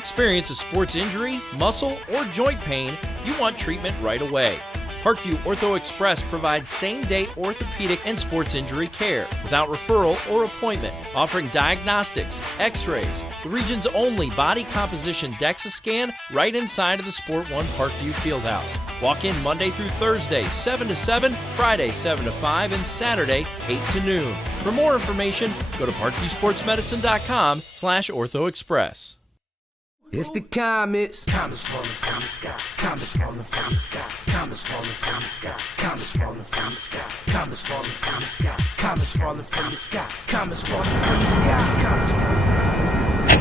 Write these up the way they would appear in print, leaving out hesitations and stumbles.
experience a sports injury, muscle, or joint pain, you want treatment right away. Parkview Ortho Express provides same-day orthopedic and sports injury care without referral or appointment, offering diagnostics, x-rays, the region's only body composition DEXA scan right inside of the Sport One Parkview Fieldhouse. Walk in Monday through Thursday, 7 to 7, Friday, 7 to 5, and Saturday, 8 to noon. For more information, go to parkviewsportsmedicine.com/orthoexpress. It's the comets. Comets falling from the sky. Comets falling from the sky. Comets falling from the sky. Comets falling from the sky. Comets falling from the sky. Comets falling from the sky. Comets falling from the sky. Comets falling from the sky.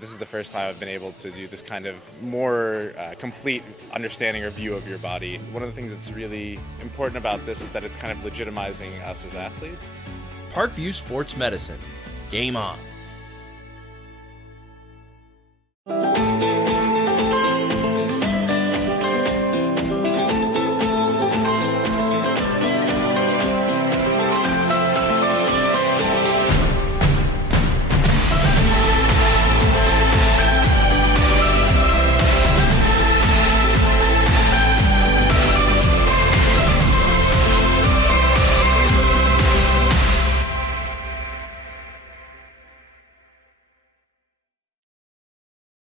This is the first time I've been able to do this kind of more complete understanding or view of your body. One of the things that's really important about this is that it's kind of legitimizing us as athletes. Parkview Sports Medicine. Game on.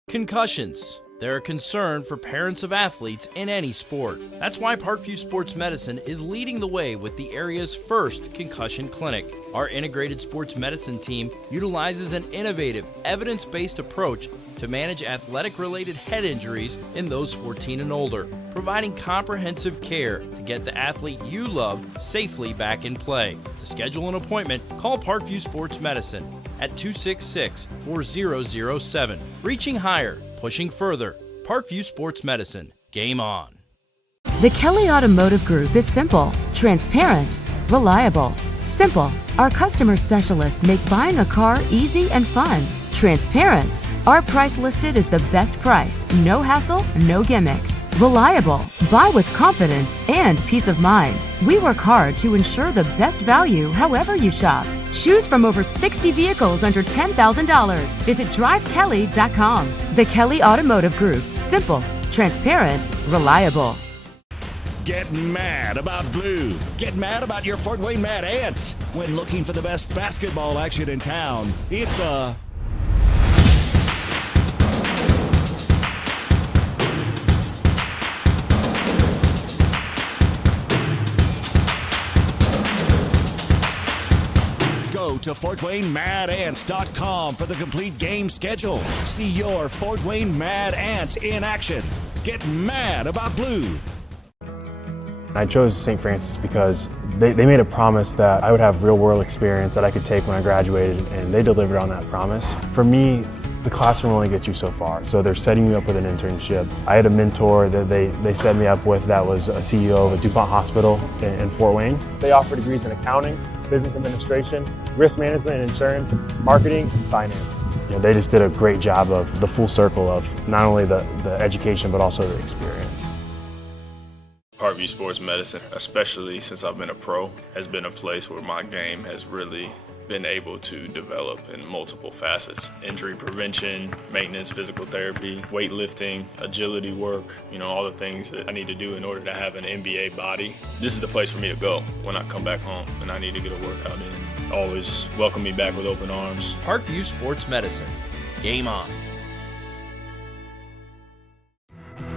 Concussions. They're a concern for parents of athletes in any sport. That's why Parkview Sports Medicine is leading the way with the area's first concussion clinic. Our integrated sports medicine team utilizes an innovative, evidence-based approach to manage athletic-related head injuries in those 14 and older, providing comprehensive care to get the athlete you love safely back in play. To schedule an appointment, call Parkview Sports Medicine at 266-4007. Reaching higher, pushing further. Parkview Sports Medicine. Game on. The Kelly Automotive Group is simple, transparent, reliable. Simple. Our customer specialists make buying a car easy and fun. Transparent. Our price listed is the best price. No hassle, no gimmicks. Reliable. Buy with confidence and peace of mind. We work hard to ensure the best value however you shop. Choose from over 60 vehicles under $10,000. Visit drivekelly.com. The Kelly Automotive Group. Simple, transparent, reliable. Get mad about blue. Get mad about your Fort Wayne Mad Ants. When looking for the best basketball action in town, it's Go to FortWayneMadAnts.com for the complete game schedule. See your Fort Wayne Mad Ants in action. Get mad about blue. I chose St. Francis because they made a promise that I would have real-world experience that I could take when I graduated, and they delivered on that promise. For me, the classroom only gets you so far, so they're setting you up with an internship. I had a mentor that they set me up with that was a CEO of a DuPont hospital in Fort Wayne. They offer degrees in accounting, business administration, risk management and insurance, marketing, and finance. They just did a great job of the full circle of not only the education, but also the experience. Parkview Sports Medicine, especially since I've been a pro, has been a place where my game has really been able to develop in multiple facets. Injury prevention, maintenance, physical therapy, weightlifting, agility work, all the things that I need to do in order to have an NBA body. This is the place for me to go when I come back home and I need to get a workout in. Always welcome me back with open arms. Parkview Sports Medicine. Game on.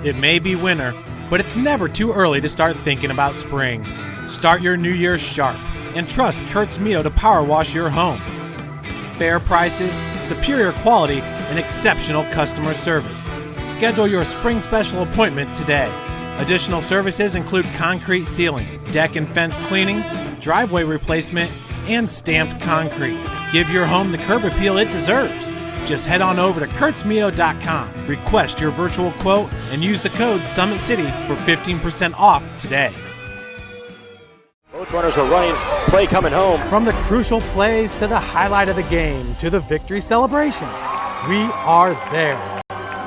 It may be winter, but it's never too early to start thinking about spring. Start your new year sharp and trust Kurt's Mio to power wash your home. Fair prices, superior quality, and exceptional customer service. Schedule your spring special appointment today. Additional services include concrete sealing, deck and fence cleaning, driveway replacement, and stamped concrete. Give your home the curb appeal it deserves. Just head on over to kurtzmio.com, request your virtual quote, and use the code SummitCity for 15% off today. Both runners are running, play coming home. From the crucial plays to the highlight of the game to the victory celebration, we are there.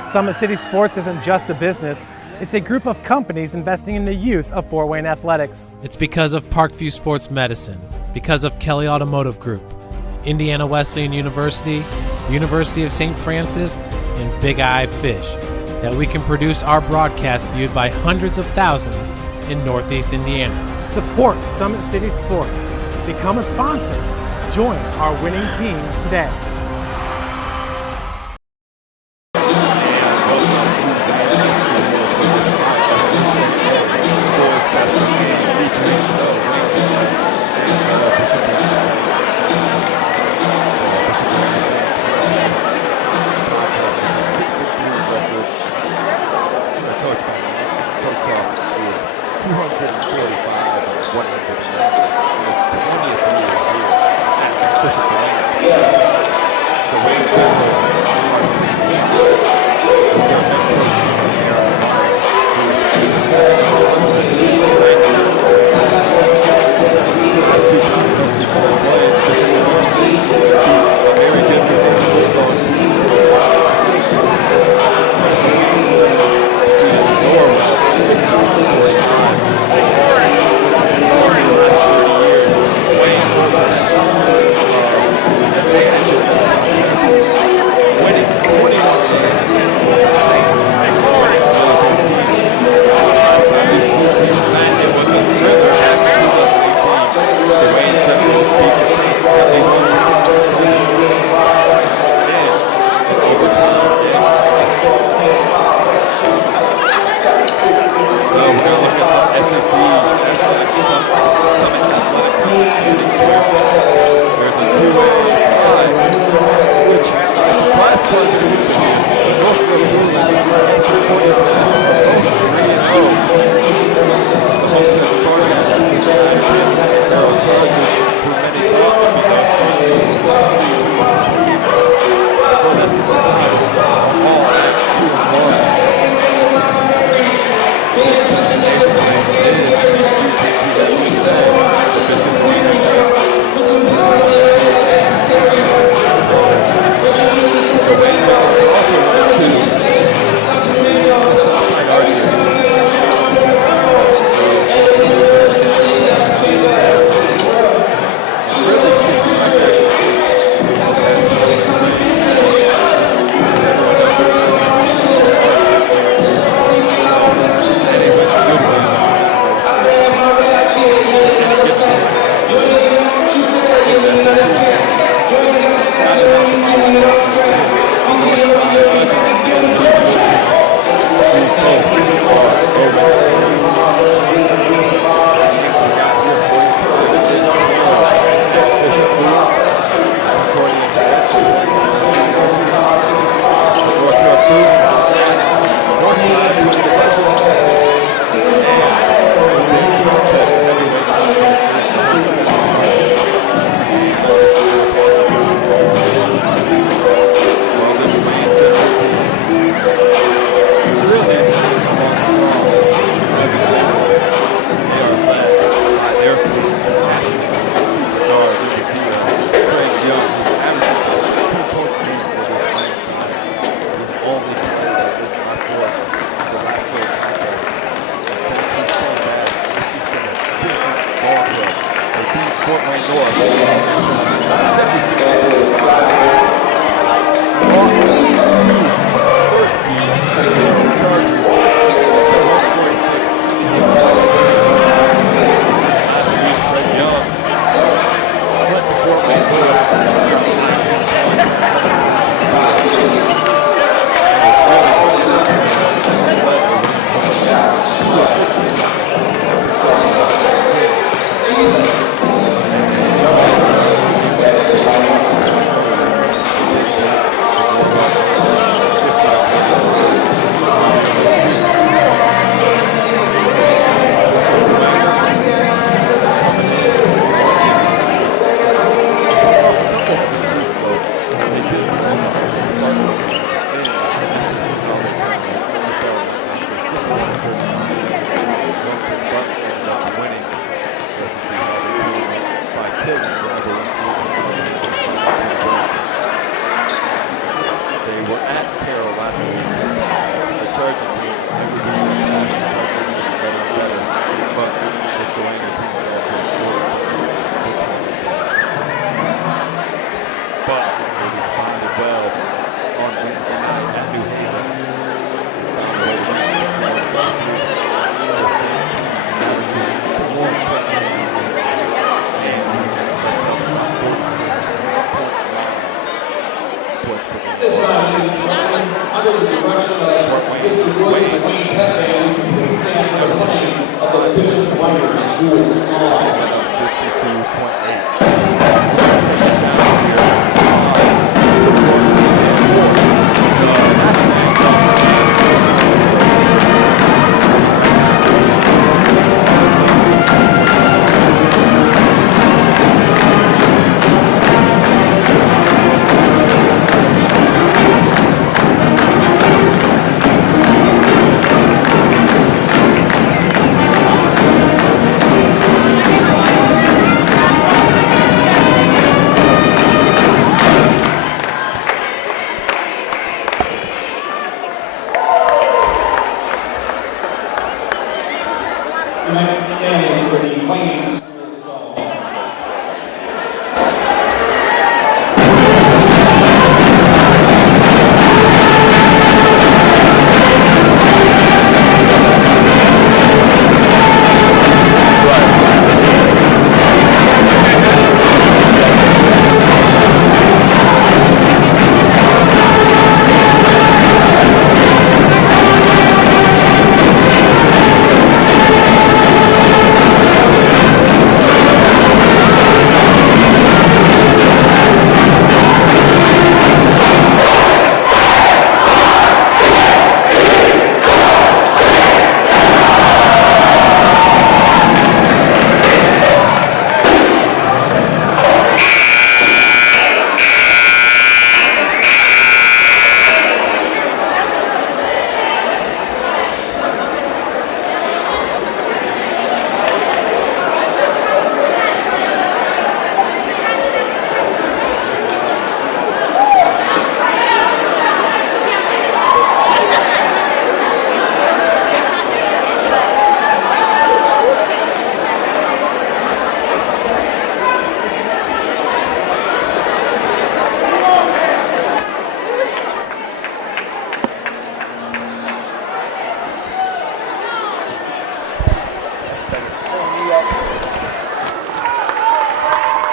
Summit City Sports isn't just a business, it's a group of companies investing in the youth of Fort Wayne athletics. It's because of Parkview Sports Medicine, because of Kelly Automotive Group, Indiana Wesleyan University, University of St. Francis, and Big Eye Fish, that we can produce our broadcast viewed by hundreds of thousands in Northeast Indiana. Support Summit City Sports. Become a sponsor. Join our winning team today. Bishop Dwenger.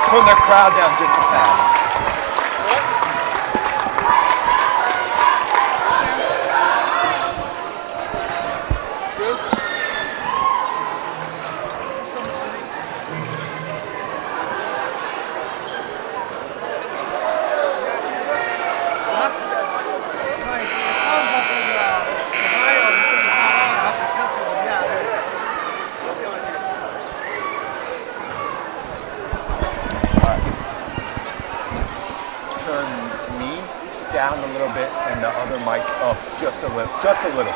Turn their crowd down just a tad. Down a little bit and the other mic up just a little, just a little.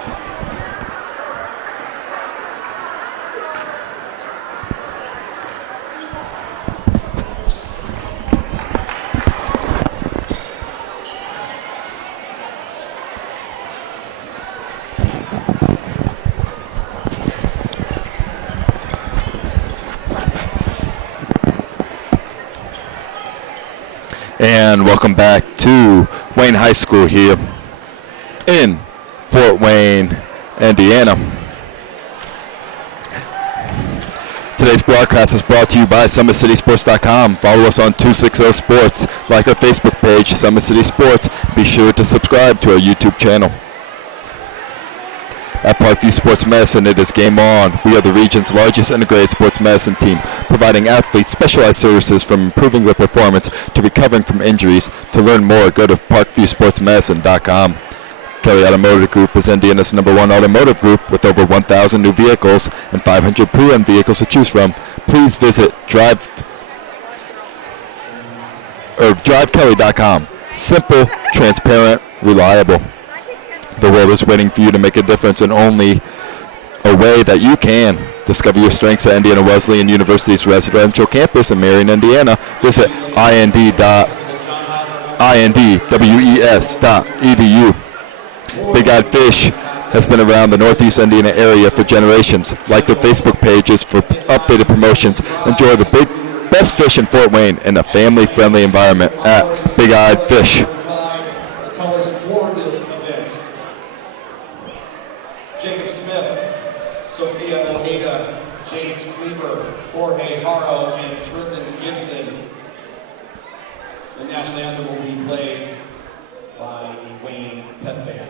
And welcome back to Wayne High School here in Fort Wayne, Indiana. Today's broadcast is brought to you by SummitCitySports.com. Follow us on 260 Sports. Like our Facebook page, Summit City Sports. Be sure to subscribe to our YouTube channel. At Parkview Sports Medicine, it is game on. We are the region's largest integrated sports medicine team, providing athletes specialized services from improving their performance to recovering from injuries. To learn more, go to parkviewsportsmedicine.com. Kelly Automotive Group is Indiana's _1 automotive group with over 1,000 new vehicles and 500 pre-owned vehicles to choose from. Please visit drivekelly.com. Simple, transparent, reliable. The world is waiting for you to make a difference in only a way that you can. Discover your strengths at Indiana Wesleyan University's residential campus in Marion, Indiana. Visit indwes.edu. Big Eyed Fish has been around the Northeast Indiana area for generations. Like their Facebook pages for updated promotions. Enjoy the best fish in Fort Wayne in a family-friendly environment at Big Eyed Fish. Jorge Haro and Tristan Gibson. The national anthem will be played by the Wayne Pep Band.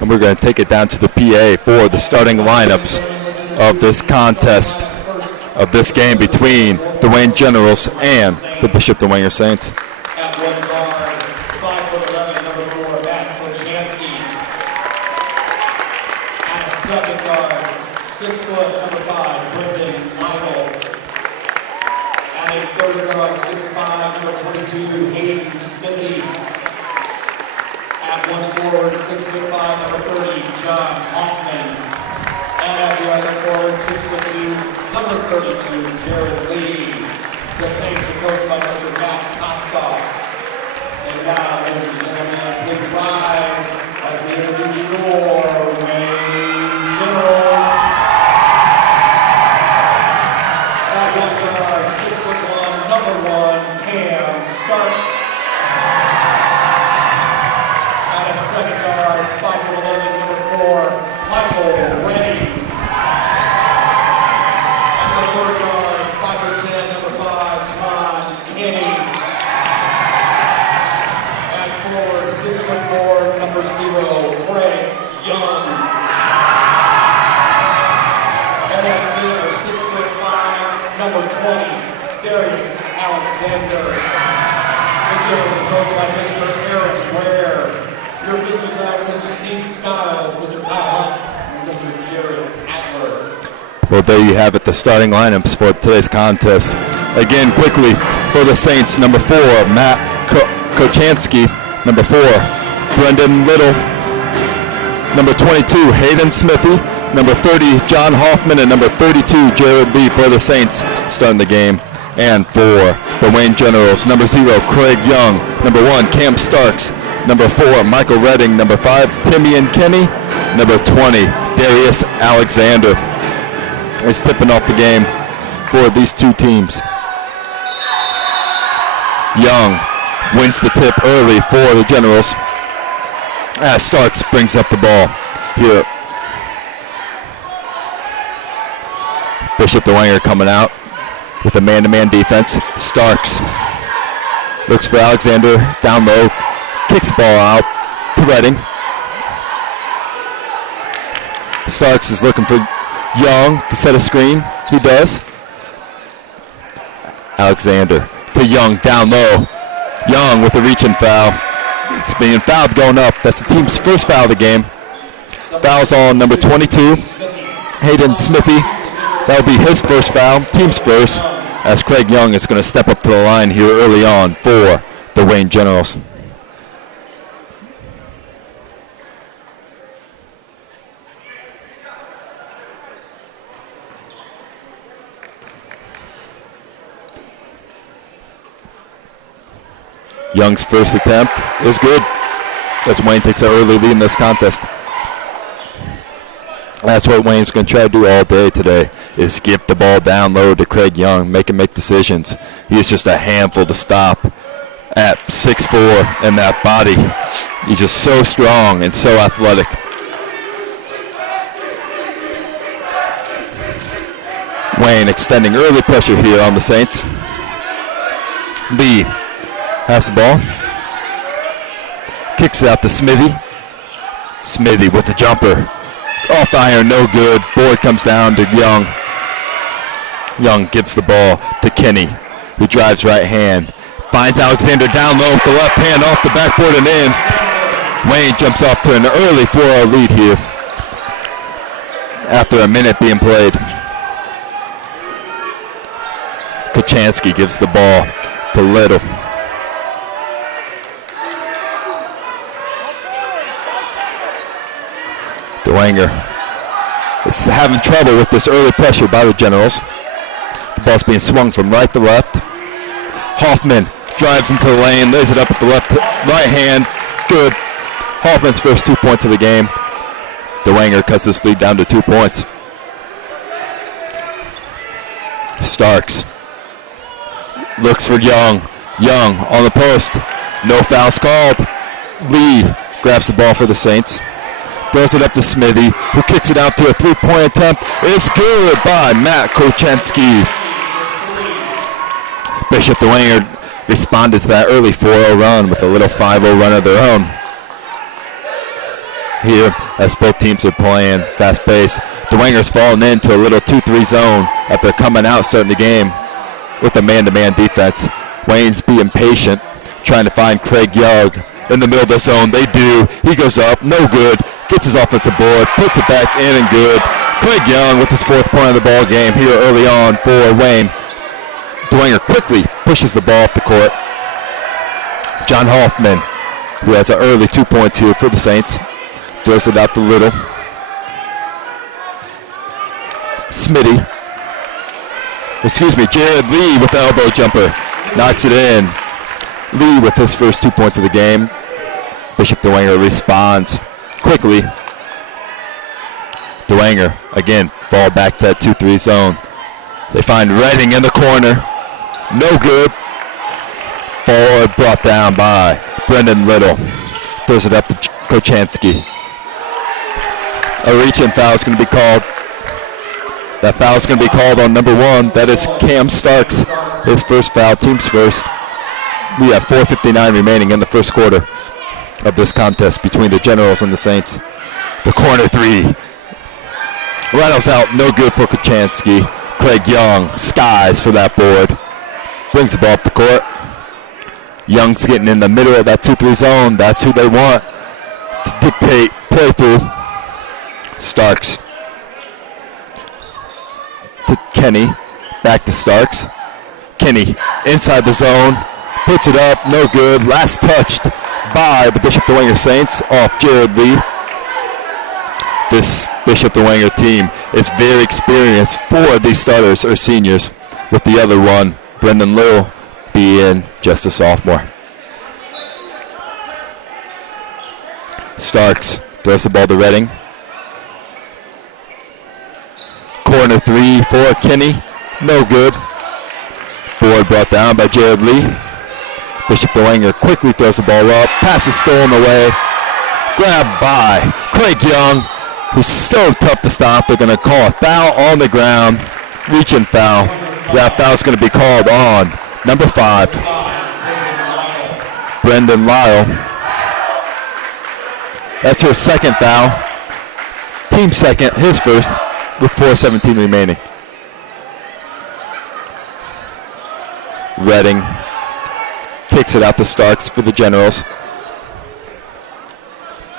And we're going to take it down to the PA for the starting lineups of this contest, of this game between the Wayne Generals and the Bishop Dwenger Saints. At one guard, 5'11", number 4, Matt Kochanski. At second guard, 6 foot, number 5, Brendan Michael. At a third guard, 6'5", number 22, Hayden Smithy. At one forward, 6'5", number 30, John Hoffman. And at the other forward, 6'2", number 32, Jared Lee. The Saints are coached by Mr. Matt Kostoff. And now, ladies and gentlemen, please rise as we introduce your Wayne Generals. At one guard, 6'1", number 1, Cam Starks. At a second guard, 5'11", number 4, Michael Rennie. At the third guard, 5'10", number 5, Todd Kenny. At forward, 6'4", number 0, Craig Young. And at center, 6'5", number 20, Darius Alexander. The gentlemen coached by Mr. Eric Ware. Your official guide, Mr. Steve Skiles, Mr. Kyle Hunt, and Mr. Jared Adler. Well, there you have it, the starting lineups for today's contest. Again, quickly, for the Saints, number 4, Matt Kochanski. Number 4, Brendan Little. Number 22, Hayden Smithy. Number 30, John Hoffman. And number 32, Jared Lee for the Saints, starting the game. And for the Wayne Generals, number 0, Craig Young. Number 1, Cam Starks. Number 4, Michael Redding. Number 5, Timmy and Kenny. Number 20, Darius Alexander is tipping off the game for these two teams. Young wins the tip early for the Generals as Starks brings up the ball here. Bishop Dwenger coming out with a man-to-man defense. Starks looks for Alexander down low, kicks the ball out to Redding. Starks is looking for Young to set a screen. He does. Alexander to Young down low. Young with a reaching foul. It's being fouled going up. That's the team's first foul of the game. Foul's on number 22, Hayden Smithy. That'll be his first foul, team's first, as Craig Young is going to step up to the line here early on for the Wayne Generals. Young's first attempt is good as Wayne takes an early lead in this contest. That's what Wayne's going to try to do all day today, is get the ball down low to Craig Young, make him make decisions. He is just a handful to stop at 6'4", and that body. He's just so strong and so athletic. Wayne extending early pressure here on the Saints. Lee has the ball. Kicks it out to Smithy. Smithy with the jumper. Off the iron, no good. Board comes down to Young. Young gives the ball to Kenny. who drives right hand. Finds Alexander down low with the left hand off the backboard and in. Wayne jumps off to an early 4-0 lead here after a minute being played. Kochanski gives the ball to Little. Dwenger is having trouble with this early pressure by the Generals. The ball's being swung from right to left. Hoffman drives into the lane, lays it up with the right hand. Good. Hoffman's first 2 points of the game. Dwenger cuts this lead down to 2 points. Starks looks for Young. Young on the post. No fouls called. Lee grabs the ball for the Saints. Throws it up to Smithy, who kicks it out to a three-point attempt. It's good by Matt Kochanski. Bishop Dwenger responded to that early 4-0 run with a little 5-0 run of their own. Here, as both teams are playing fast-paced, Dwenger's falling into a little 2-3 zone after coming out starting the game with a man-to-man defense. Wayne's being patient, trying to find Craig Young in the middle of the zone. They do. He goes up, no good. Gets his offensive board, puts it back in and good. Craig Young with his 4th point of the ball game here early on for Wayne. Dwenger quickly pushes the ball up the court. John Hoffman, who has an early 2 points here for the Saints, throws it out to Little. Jared Lee with the elbow jumper. Knocks it in. Lee with his first 2 points of the game. Bishop Dwenger responds quickly. Dwenger, again, fall back to that 2-3 zone. They find Redding in the corner. No good. Ball brought down by Brendan Little. Throws it up to Kochanski. A reach-in foul is going to be called. That foul is going to be called on number 1. That is Cam Starks. His first foul, team's first. We have 4:59 remaining in the first quarter of this contest between the Generals and the Saints. The corner 3. Rattles out, no good for Kochanski. Craig Young skies for that board. Brings the ball up the court. Young's getting in the middle of that 2-3 zone. That's who they want to dictate play through. Starks to Kenny. Back to Starks. Kenny inside the zone. Puts it up, no good. Last touched by the Bishop Dwenger Saints off Jared Lee. This Bishop Dwenger team is very experienced. 4 of these starters are seniors, with the other one, Brendan Little, being just a sophomore. Starks throws the ball to Redding. Corner 3 for Kenny, no good. Board brought down by Jared Lee. Bishop Dwenger quickly throws the ball up. Pass is stolen away. Grabbed by Craig Young, who's so tough to stop. They're going to call a foul on the ground. Reach-in foul. That foul is going to be called on number 5, Brendan Lyle. That's her second foul. Team second, his first, with 4:17 remaining. Redding kicks it out to Starks for the Generals.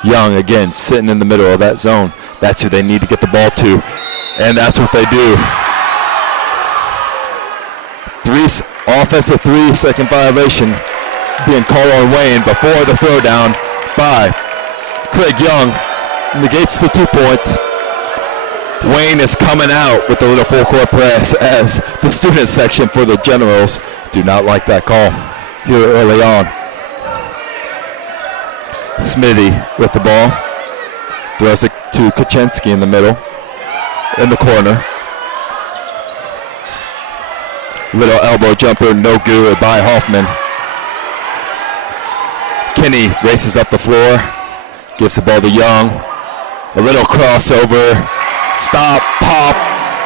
Young again sitting in the middle of that zone. That's who they need to get the ball to, and that's what they do. Offensive 3-second violation being called on Wayne before the throwdown by Craig Young. Negates the 2 points. Wayne is coming out with a little full court press as the student section for the Generals do not like that call here early on. Smithy with the ball. Throws it to Kochanski in the middle. In the corner. Little elbow jumper, no good by Hoffman. Kenny races up the floor. Gives the ball to Young. A little crossover. Stop, pop.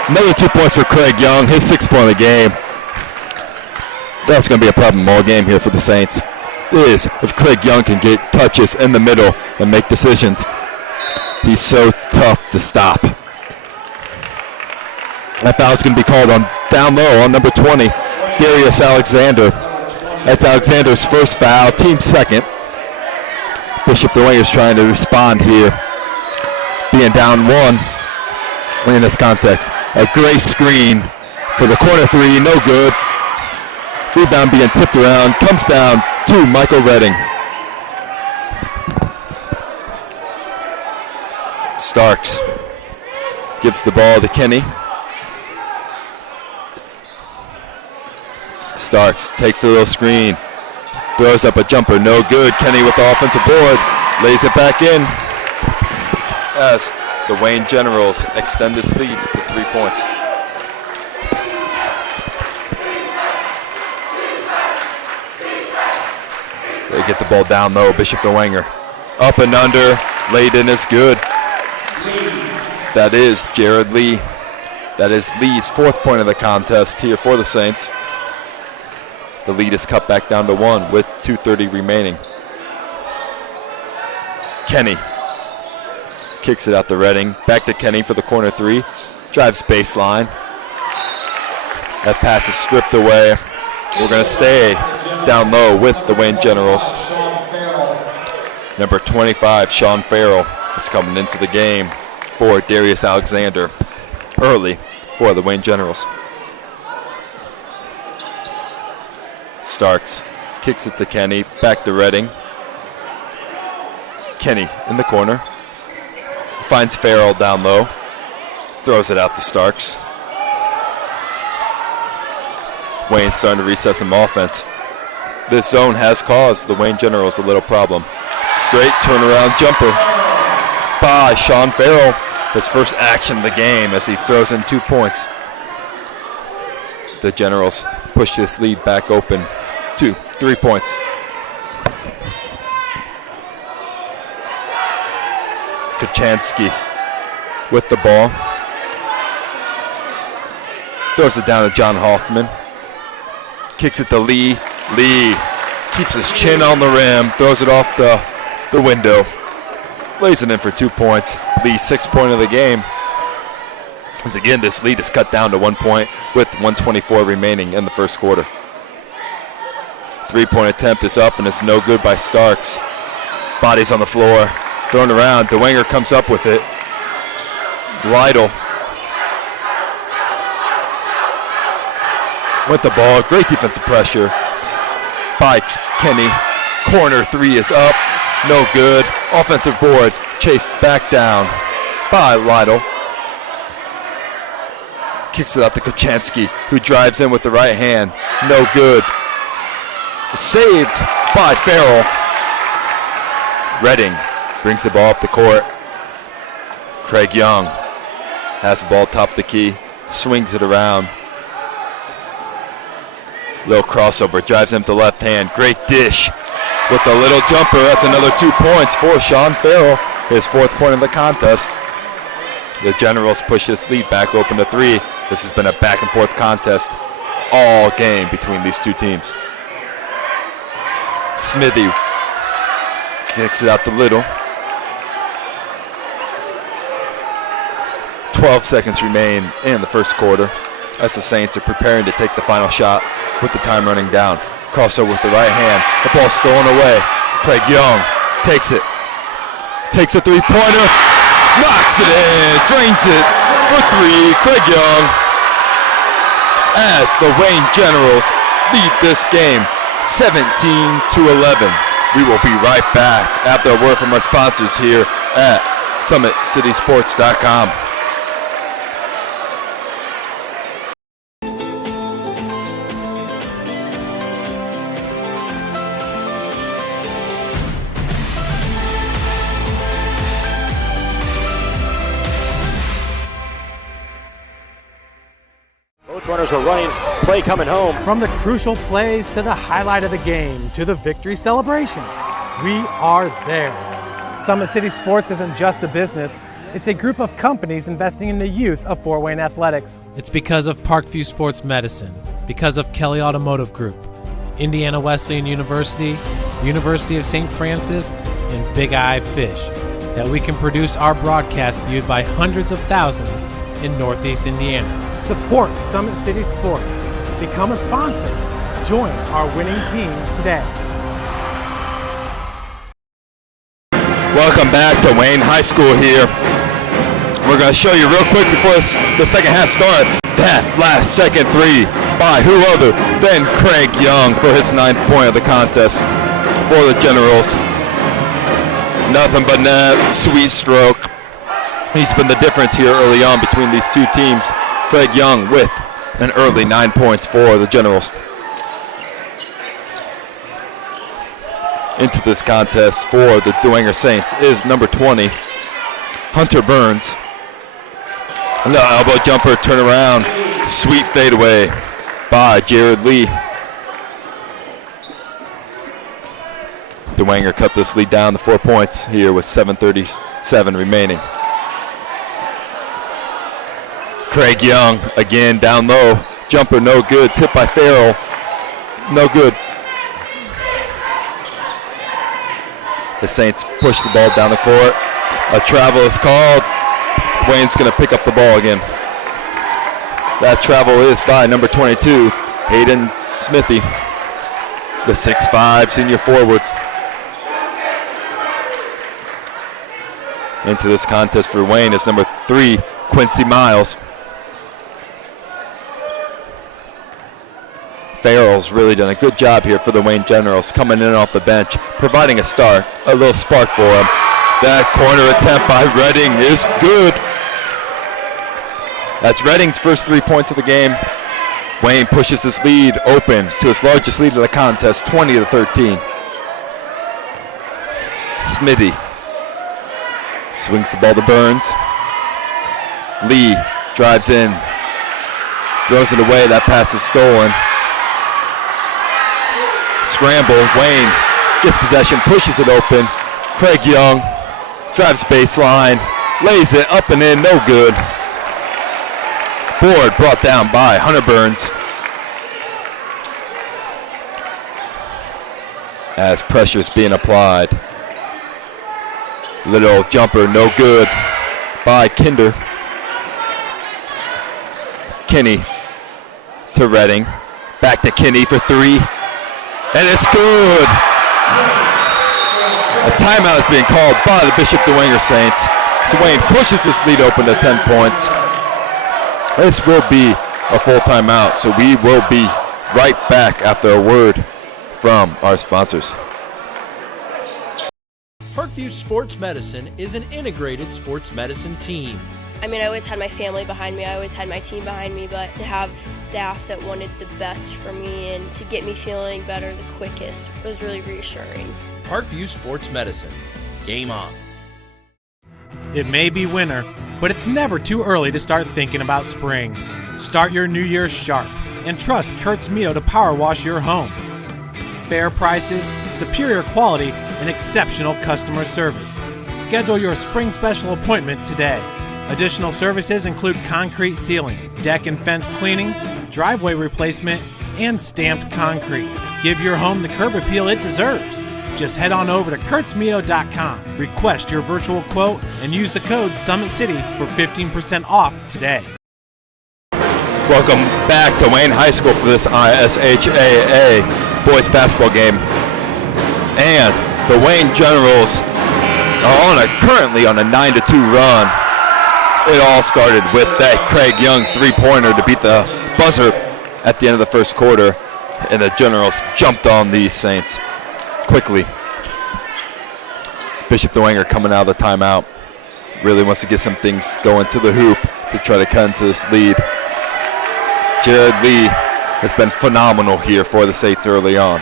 Another 2 points for Craig Young, his 6th point of the game. That's going to be a problem all game here for the Saints. Is if Craig Young can get touches in the middle and make decisions. He's so tough to stop. That foul's going to be called on down low on number 20, Darius Alexander. That's Alexander's first foul, team second. Bishop Dwenger's trying to respond here, being down one in this context. A great screen for the corner three, no good. Rebound being tipped around, comes down to Michael Redding. Starks gives the ball to Kenny. Starks takes a little screen, throws up a jumper, no good. Kenny with the offensive board, lays it back in as the Wayne Generals extend this lead to 3 points. They get the ball down low. Bishop Dwenger up and under, laid in is good. That is Jared Lee. That is Lee's 4th point of the contest here for the Saints. The lead is cut back down to 1 with 2:30 remaining. Kenny kicks it out to Redding. Back to Kenny for the corner three. Drives baseline. That pass is stripped away. We're going to stay down low with the Wayne Generals. Number 25, Sean Farrell, is coming into the game for Darius Alexander early for the Wayne Generals. Starks kicks it to Kenny, back to Redding. Kenny in the corner. Finds Farrell down low. Throws it out to Starks. Wayne's starting to reset some offense. This zone has caused the Wayne Generals a little problem. Great turnaround jumper by Sean Farrell. His first action of the game as he throws in 2 points. The Generals push this lead back open to 3 points. Kachansky with the ball. Throws it down to John Hoffman. Kicks it to Lee. Lee keeps his chin on the rim. Throws it off the window. Lays it in for 2 points. Lee's 6th point of the game. As again, this lead is cut down to 1 point with 1:24 remaining in the first quarter. 3-point attempt is up and it's no good by Starks. Bodies on the floor. Thrown around. Dwenger comes up with it. Lytle with the ball. Great defensive pressure by Kenny. Corner three is up. No good. Offensive board chased back down by Lytle. Kicks it out to Kachansky, who drives in with the right hand. No good. It's saved by Farrell. Redding brings the ball up the court. Craig Young has the ball top of the key, swings it around. Little crossover, drives him to the left hand. Great dish with a little jumper. That's another 2 points for Sean Farrell, his 4th point of the contest. The Generals push this lead back open to 3. This has been a back and forth contest all game between these two teams. Smithy kicks it out to Little. 12 seconds remain in the first quarter as the Saints are preparing to take the final shot with the time running down. Crossover with the right hand. The ball stolen away. Craig Young takes it. Takes a three-pointer. Knocks it in. Drains it for 3. Craig Young. As the Wayne Generals lead this game 17-11. We will be right back after a word from our sponsors here at SummitCitySports.com. Runners are running, play coming home. From the crucial plays to the highlight of the game to the victory celebration, we are there. Summit City Sports isn't just a business, it's a group of companies investing in the youth of Fort Wayne athletics. It's because of Parkview Sports Medicine, because of Kelly Automotive Group, Indiana Wesleyan University, University of St. Francis, and Big Eye Fish, that we can produce our broadcast viewed by hundreds of thousands in Northeast Indiana. Support Summit City Sports. Become a sponsor. Join our winning team today. Welcome back to Wayne High School here. We're going to show you real quick before the second half start that last second three by who other than Craig Young for his 9th point of the contest for the Generals. Nothing but net, sweet stroke. He's been the difference here early on between these two teams. Craig Young with an early 9 points for the Generals. Into this contest for the Dwenger Saints is number 20, Hunter Burns. The elbow jumper, turn around, sweet fadeaway by Jared Lee. Dwenger cut this lead down to 4 points here with 7:37 remaining. Craig Young again down low, jumper no good, tip by Farrell, no good. The Saints push the ball down the court. A travel is called. Wayne's going to pick up the ball again. That travel is by number 22, Hayden Smithy, the 6'5" senior forward. Into this contest for Wayne is number 3, Quincy Miles. Farrell's really done a good job here for the Wayne Generals, coming in off the bench, providing a little spark for him. That corner attempt by Redding is good. That's Redding's first 3 points of the game. Wayne pushes his lead open to his largest lead of the contest, 20-13. Smithy swings the ball to Burns. Lee drives in, throws it away. That pass is stolen. Scramble, Wayne gets possession, pushes it open. Craig Young drives baseline, lays it up and in, no good. Board brought down by Hunter Burns. As pressure's being applied. Little jumper, no good by Kinder. Kinney to Redding. Back to Kinney for 3. And it's good. A timeout is being called by the Bishop Dwenger Saints. So Wayne pushes this lead open to 10 points. This will be a full timeout, so we will be right back after a word from our sponsors. Parkview Sports Medicine is an integrated sports medicine team. I mean, I always had my family behind me, I always had my team behind me, but to have staff that wanted the best for me and to get me feeling better the quickest was really reassuring. Parkview Sports Medicine. Game on. It may be winter, but it's never too early to start thinking about spring. Start your new year sharp and trust Kurt's Mio to power wash your home. Fair prices, superior quality, and exceptional customer service. Schedule your spring special appointment today. Additional services include concrete sealing, deck and fence cleaning, driveway replacement, and stamped concrete. Give your home the curb appeal it deserves. Just head on over to kurtzmio.com, request your virtual quote, and use the code SummitCity for 15% off today. Welcome back to Wayne High School for this IHSAA boys basketball game. And the Wayne Generals are currently on a 9-2 run. It all started with that Craig Young three-pointer to beat the buzzer at the end of the first quarter, and the Generals jumped on these Saints quickly. Bishop Dwenger coming out of the timeout. Really wants to get some things going to the hoop to try to cut into this lead. Jared Lee has been phenomenal here for the Saints early on.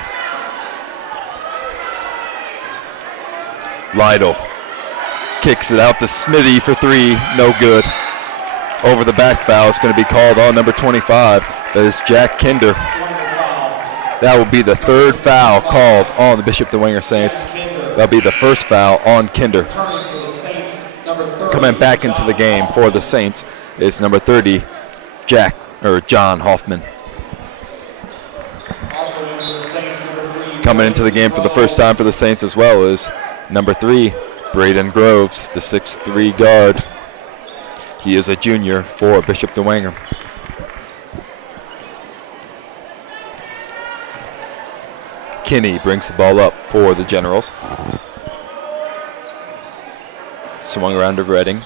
Lytle kicks it out to Smitty for 3, no good. Over the back foul is going to be called on number 25. That is Jack Kinder. That will be the 3rd foul called on the Bishop Dwenger Saints. That'll be the first foul on Kinder. Coming back into the game for the Saints is number 30, John Hoffman. Coming into the game for the first time for the Saints as well is number 3, Braden Groves, the 6'3" guard. He is a junior for Bishop Dwenger. Kinney brings the ball up for the Generals. Swung around to Redding.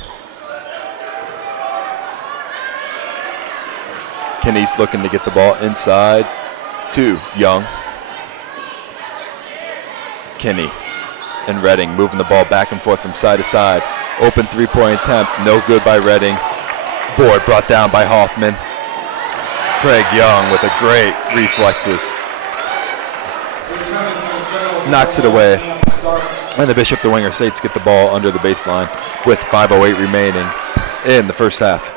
Kinney's looking to get the ball inside to Young. Kinney and Redding moving the ball back and forth from side to side. Open three-point attempt, no good by Redding. Board brought down by Hoffman. Craig Young with a great reflexes. Knocks it away. And the Bishop Dwenger Saints get the ball under the baseline with 5:08 remaining in the first half.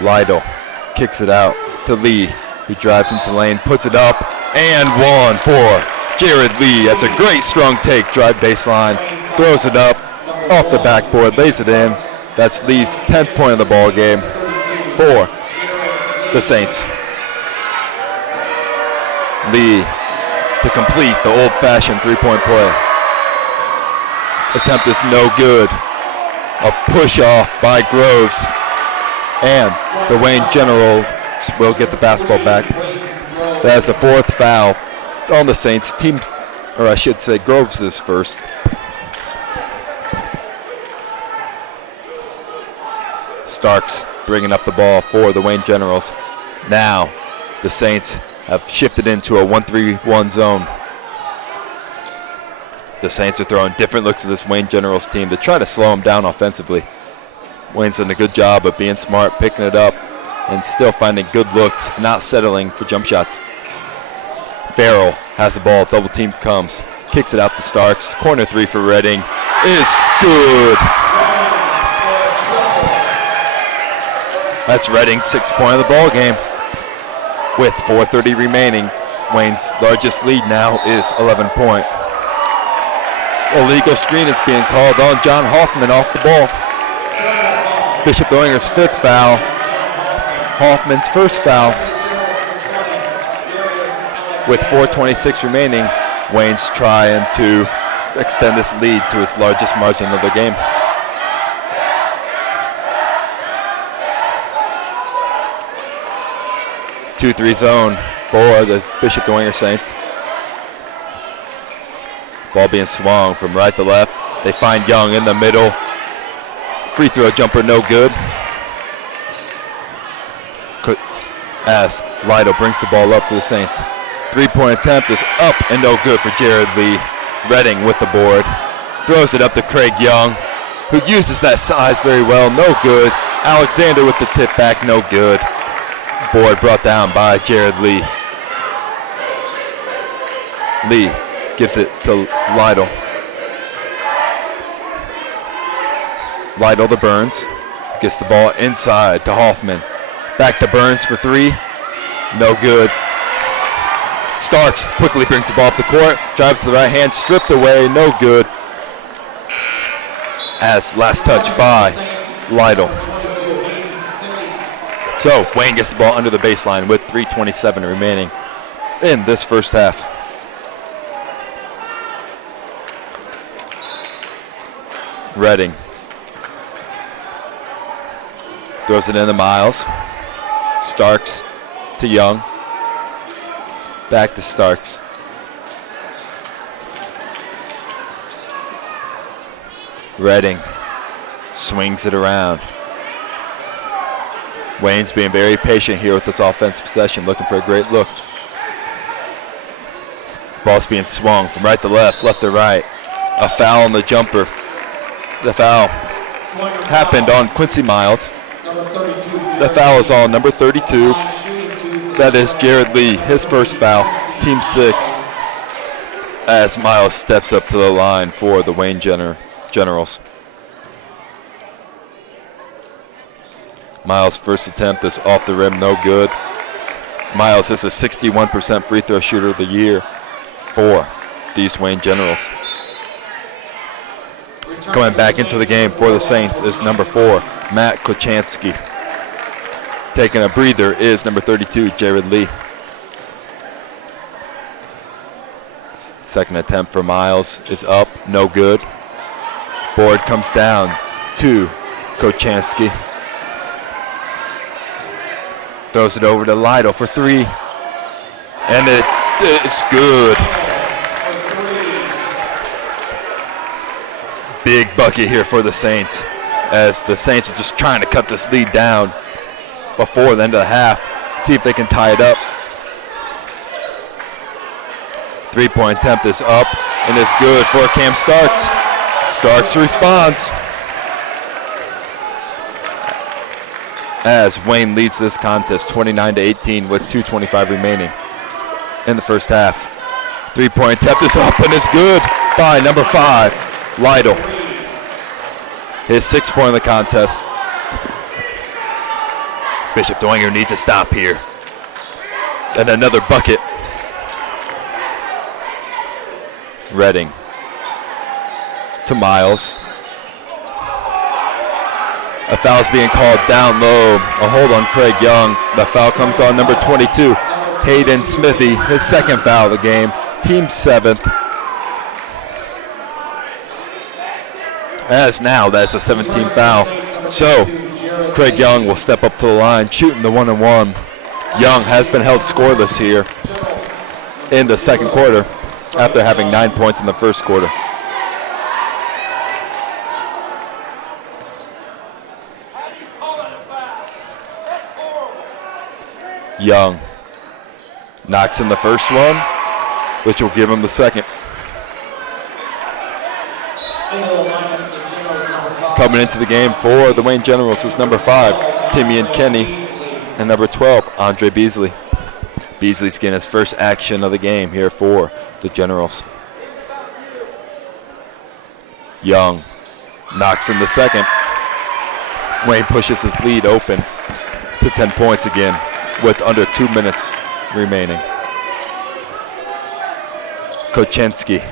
Lytle kicks it out to Lee, who drives into the lane, puts it up, and one for Jared Lee. That's a great strong take, drive baseline, throws it up, off the backboard, lays it in. That's Lee's 10th point of the ball game for the Saints. Lee to complete the old-fashioned three-point play. Attempt is no good. A push-off by Groves. And the Wayne Generals will get the basketball back. That is the fourth foul on the Saints. Team, or I should say Groves is first. Starks bringing up the ball for the Wayne Generals. Now the Saints have shifted into a 1-3-1 zone. The Saints are throwing different looks at this Wayne Generals team to try to slow them down offensively. Wayne's done a good job of being smart, picking it up, and still finding good looks, not settling for jump shots. Farrell has the ball, double team comes, kicks it out to Starks. Corner three for Redding is good. That's Redding's 6th point of the ball game. With 4:30 remaining, Wayne's largest lead now is 11 point. Illegal screen is being called on John Hoffman off the ball. Bishop Dwenger's 5th foul. Hoffman's 1st foul. With 4:26 remaining, Wayne's trying to extend this lead to its largest margin of the game. 2-3 zone for the Bishop Dwenger Saints. Ball being swung from right to left. They find Young in the middle. Free throw jumper, no good. As Lytle brings the ball up for the Saints. 3-point attempt is up and no good for Jared Lee. Redding with the board. Throws it up to Craig Young, who uses that size very well, no good. Alexander with the tip back, no good. Board brought down by Jared Lee. Lee gives it to Lytle. Lytle to Burns. Gets the ball inside to Hoffman. Back to Burns for three. No good. Starks quickly brings the ball up the court. Drives to the right hand. Stripped away. No good. As last touch by Lytle. So Wayne gets the ball under the baseline with 3:27 remaining in this first half. Redding throws it into Miles. Starks to Young. Back to Starks. Redding swings it around. Wayne's being very patient here with this offensive possession, looking for a great look. Ball's being swung from right to left, left to right. A foul on the jumper. The foul happened on Quincy Miles. The foul is on number 32. That is Jared Lee, his first foul, team 6. As Miles steps up to the line for the Wayne Generals. Miles' first attempt is off the rim, no good. Miles is a 61% free throw shooter of the year for these Wayne Generals. Coming back into the game for the Saints is number 4, Matt Kochanski. Taking a breather is number 32, Jared Lee. Second attempt for Miles is up, no good. Board comes down to Kochanski. Throws it over to Lytle for three. And it is good. Big bucket here for the Saints, as the Saints are just trying to cut this lead down before the end of the half. See if they can tie it up. 3-point attempt is up and is good for Cam Starks. Starks responds as Wayne leads this contest 29-18 with 2:25 remaining in the first half. 3-point attempt is up and is good by number 5, Lytle. His 6th point of the contest. Bishop Dwenger needs a stop here. And another bucket. Redding to Miles. A foul's being called down low. A hold on Craig Young. The foul comes on number 22, Hayden Smithy. His 2nd foul of the game. Team 7th. As now, that's a 17th foul. So, Craig Young will step up to the line, shooting the 1-and-1. Young has been held scoreless here in the second quarter after having 9 points in the first quarter. Young knocks in the first one, which will give him the second. Coming into the game for the Wayne Generals is number 5, Timian Kenny, and number 12, Andre Beasley. Beasley's getting his first action of the game here for the Generals. Young knocks in the second. Wayne pushes his lead open to 10 points again with under 2 minutes remaining. Kochensky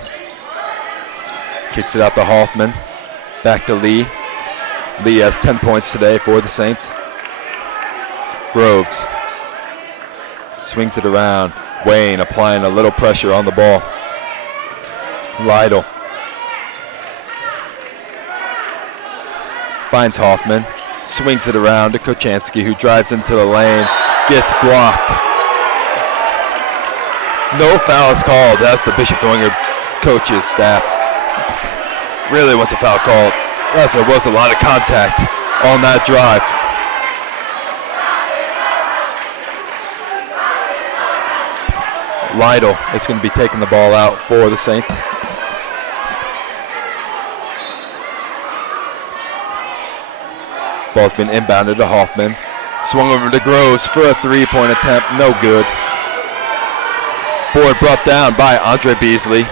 kicks it out to Hoffman. Back to Lee. Lee has 10 points today for the Saints. Groves swings it around. Wayne applying a little pressure on the ball. Lytle finds Hoffman. Swings it around to Kochansky, who drives into the lane. Gets blocked. No foul is called. That's the Bishop Dwenger coaches staff. Really wants a foul called, as there was a lot of contact on that drive. Lytle is going to be taking the ball out for the Saints. Ball's been inbounded to Hoffman. Swung over to Groves for a 3-point attempt. No good. Board brought down by Andre Beasley,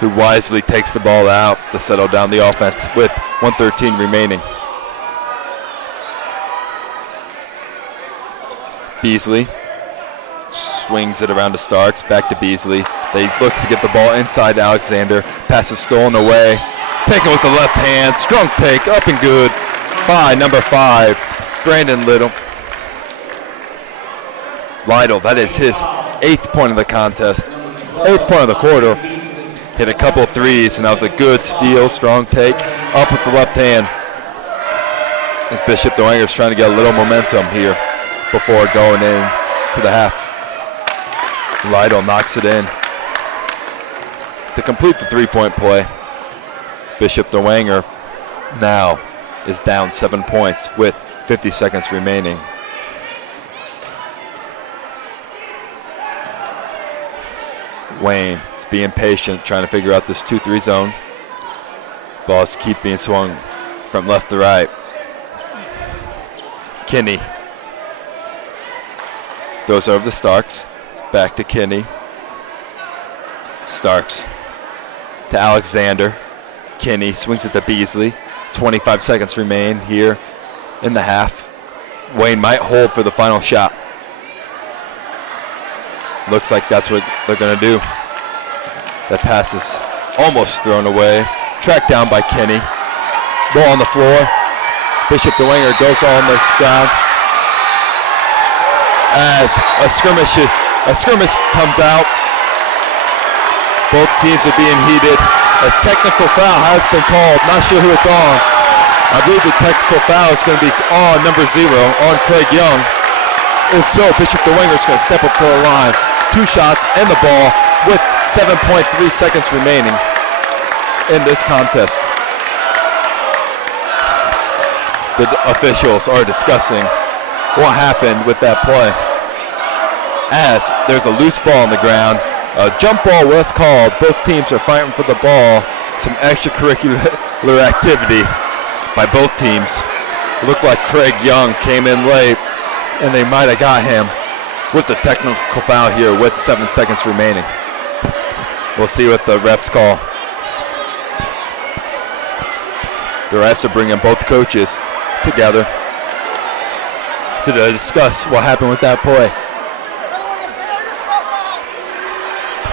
who wisely takes the ball out to settle down the offense with 1:13 remaining. Beasley swings it around to Starks, back to Beasley. They looks to get the ball inside to Alexander. Pass is stolen away. Taken with the left hand. Strong take, up and good by number 5, Brandon Little. Lytle, that is his 8th point of the contest, 8th point of the quarter. Hit a couple threes, and that was a good steal, strong take, up with the left hand. As Bishop Dwenger's trying to get a little momentum here before going in to the half. Lytle knocks it in to complete the 3-point play. Bishop Dwenger now is down 7 points with 50 seconds remaining. Wayne is being patient, trying to figure out this 2-3 zone. Balls keep being swung from left to right. Kinney throws over to Starks. Back to Kinney. Starks to Alexander. Kinney swings it to Beasley. 25 seconds remain here in the half. Wayne might hold for the final shot. Looks like that's what they're going to do. That pass is almost thrown away. Tracked down by Kinney. Ball on the floor. Bishop Dwenger goes on the ground. As a skirmish comes out. Both teams are being heated. A technical foul has been called. Not sure who it's on. I believe the technical foul is going to be on number 0 on Craig Young If so, Bishop Dwenger is going to step up to the line. 2 shots and the ball with 7.3 seconds remaining in this contest. The officials are discussing what happened with that play, as there's a loose ball on the ground. A jump ball was called. Both teams are fighting for the ball. Some extracurricular activity by both teams. It looked like Craig Young came in late, and they might have got him with the technical foul here with 7 seconds remaining. We'll see what the refs call. The refs are bringing both coaches together to discuss what happened with that play.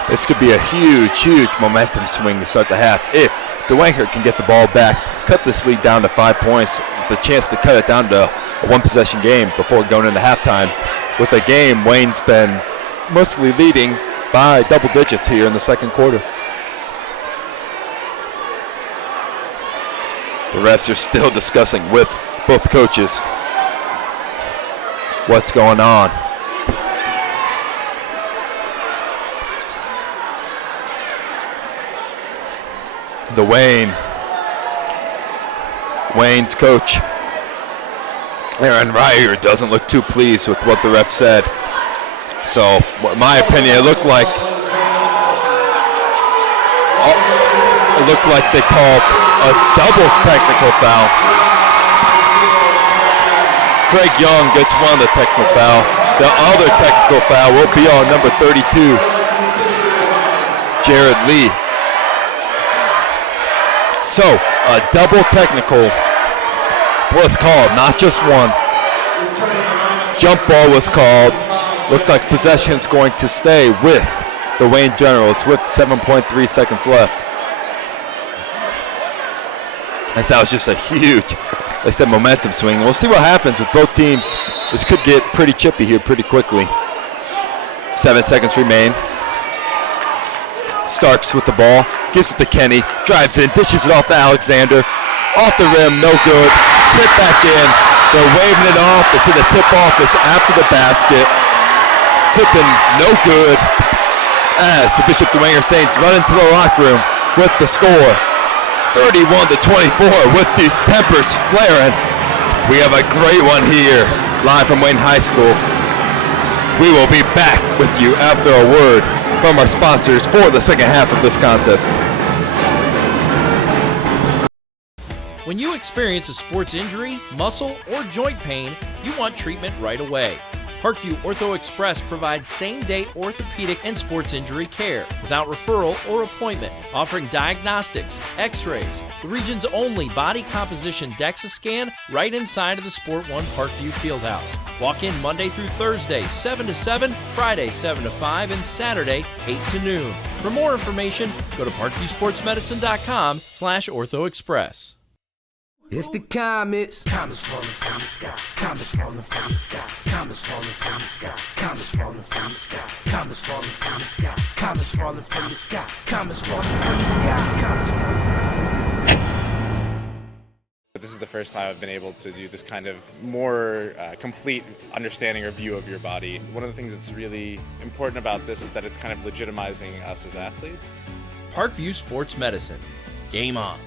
This could be a huge momentum swing to start the half. If Dwenger can get the ball back, cut this lead down to 5 points, with a chance to cut it down to a 1-possession game before going into halftime. With a game, Wayne's been mostly leading by double digits here in the second quarter. The refs are still discussing with both coaches what's going on. Wayne's coach, Aaron Ryer, doesn't look too pleased with what the ref said. So, in my opinion, it looked like they called a double technical foul. Craig Young gets one of the technical foul. The other technical foul will be on number 32, Jared Lee. So, a double technical was called, not just one. Jump ball was called. Looks like possession's going to stay with the Wayne Generals with 7.3 seconds left. As that was just a huge, like I said, momentum swing. We'll see what happens with both teams. This could get pretty chippy here pretty quickly. 7 seconds remain. Starks with the ball, gives it to Kenny, drives in, dishes it off to Alexander. Off the rim, no good. Tip back in. They're waving it off. It's in the tip-off. It's after the basket. Tipping, no good. As the Bishop Dwenger Saints run into the locker room with the score. 31-24 with these tempers flaring. We have a great one here, live from Wayne High School. We will be back with you after a word from our sponsors for the second half of this contest. When you experience a sports injury, muscle, or joint pain, you want treatment right away. Parkview Ortho Express provides same-day orthopedic and sports injury care without referral or appointment, offering diagnostics, x-rays, the region's only body composition DEXA scan right inside of the Sport One Parkview Fieldhouse. Walk in Monday through Thursday, 7 to 7, Friday, 7 to 5, and Saturday, 8 to noon. For more information, go to parkviewsportsmedicine.com/orthoexpress. It's the comets. Comets falling from the sky. Comets falling from the sky. Comets falling from the sky. Comets falling from the sky. Comets falling from the sky. Comets falling from the sky. Comets falling from the sky. Comets falling from the sky. This is the first time I've been able to do this kind of more complete understanding or view of your body. One of the things that's really important about this is that it's kind of legitimizing us as athletes. Parkview Sports Medicine. Game on.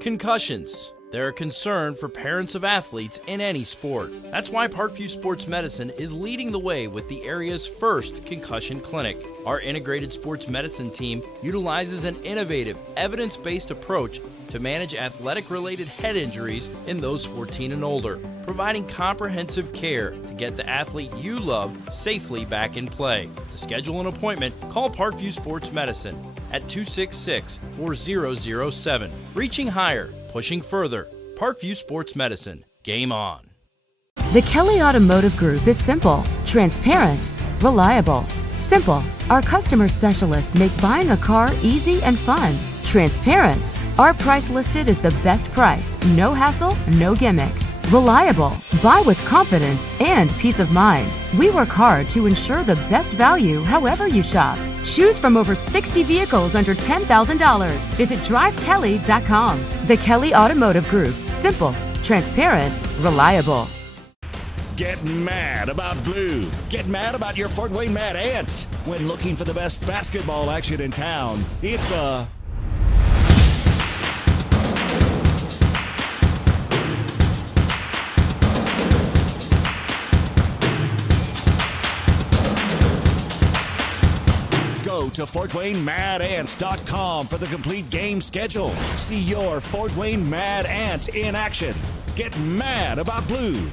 Concussions. They're a concern for parents of athletes in any sport. That's why Parkview Sports Medicine is leading the way with the area's first concussion clinic. Our integrated sports medicine team utilizes an innovative, evidence-based approach to manage athletic-related head injuries in those 14 and older, providing comprehensive care to get the athlete you love safely back in play. To schedule an appointment, call Parkview Sports Medicine at 266-4007. Reaching higher, pushing further. Parkview Sports Medicine. Game on. The Kelly Automotive Group is simple, transparent, reliable. Simple. Our customer specialists make buying a car easy and fun. Transparent. Our price listed is the best price. No hassle, no gimmicks. Reliable. Buy with confidence and peace of mind. We work hard to ensure the best value however you shop. Choose from over 60 vehicles under $10,000. Visit drivekelly.com. The Kelly Automotive Group. Simple, transparent, reliable. Get mad about blue. Get mad about your Fort Wayne Mad Ants. When looking for the best basketball action in town, it's the Go to FortWayneMadAnts.com for the complete game schedule. See your Fort Wayne Mad Ant in action. Get mad about blue.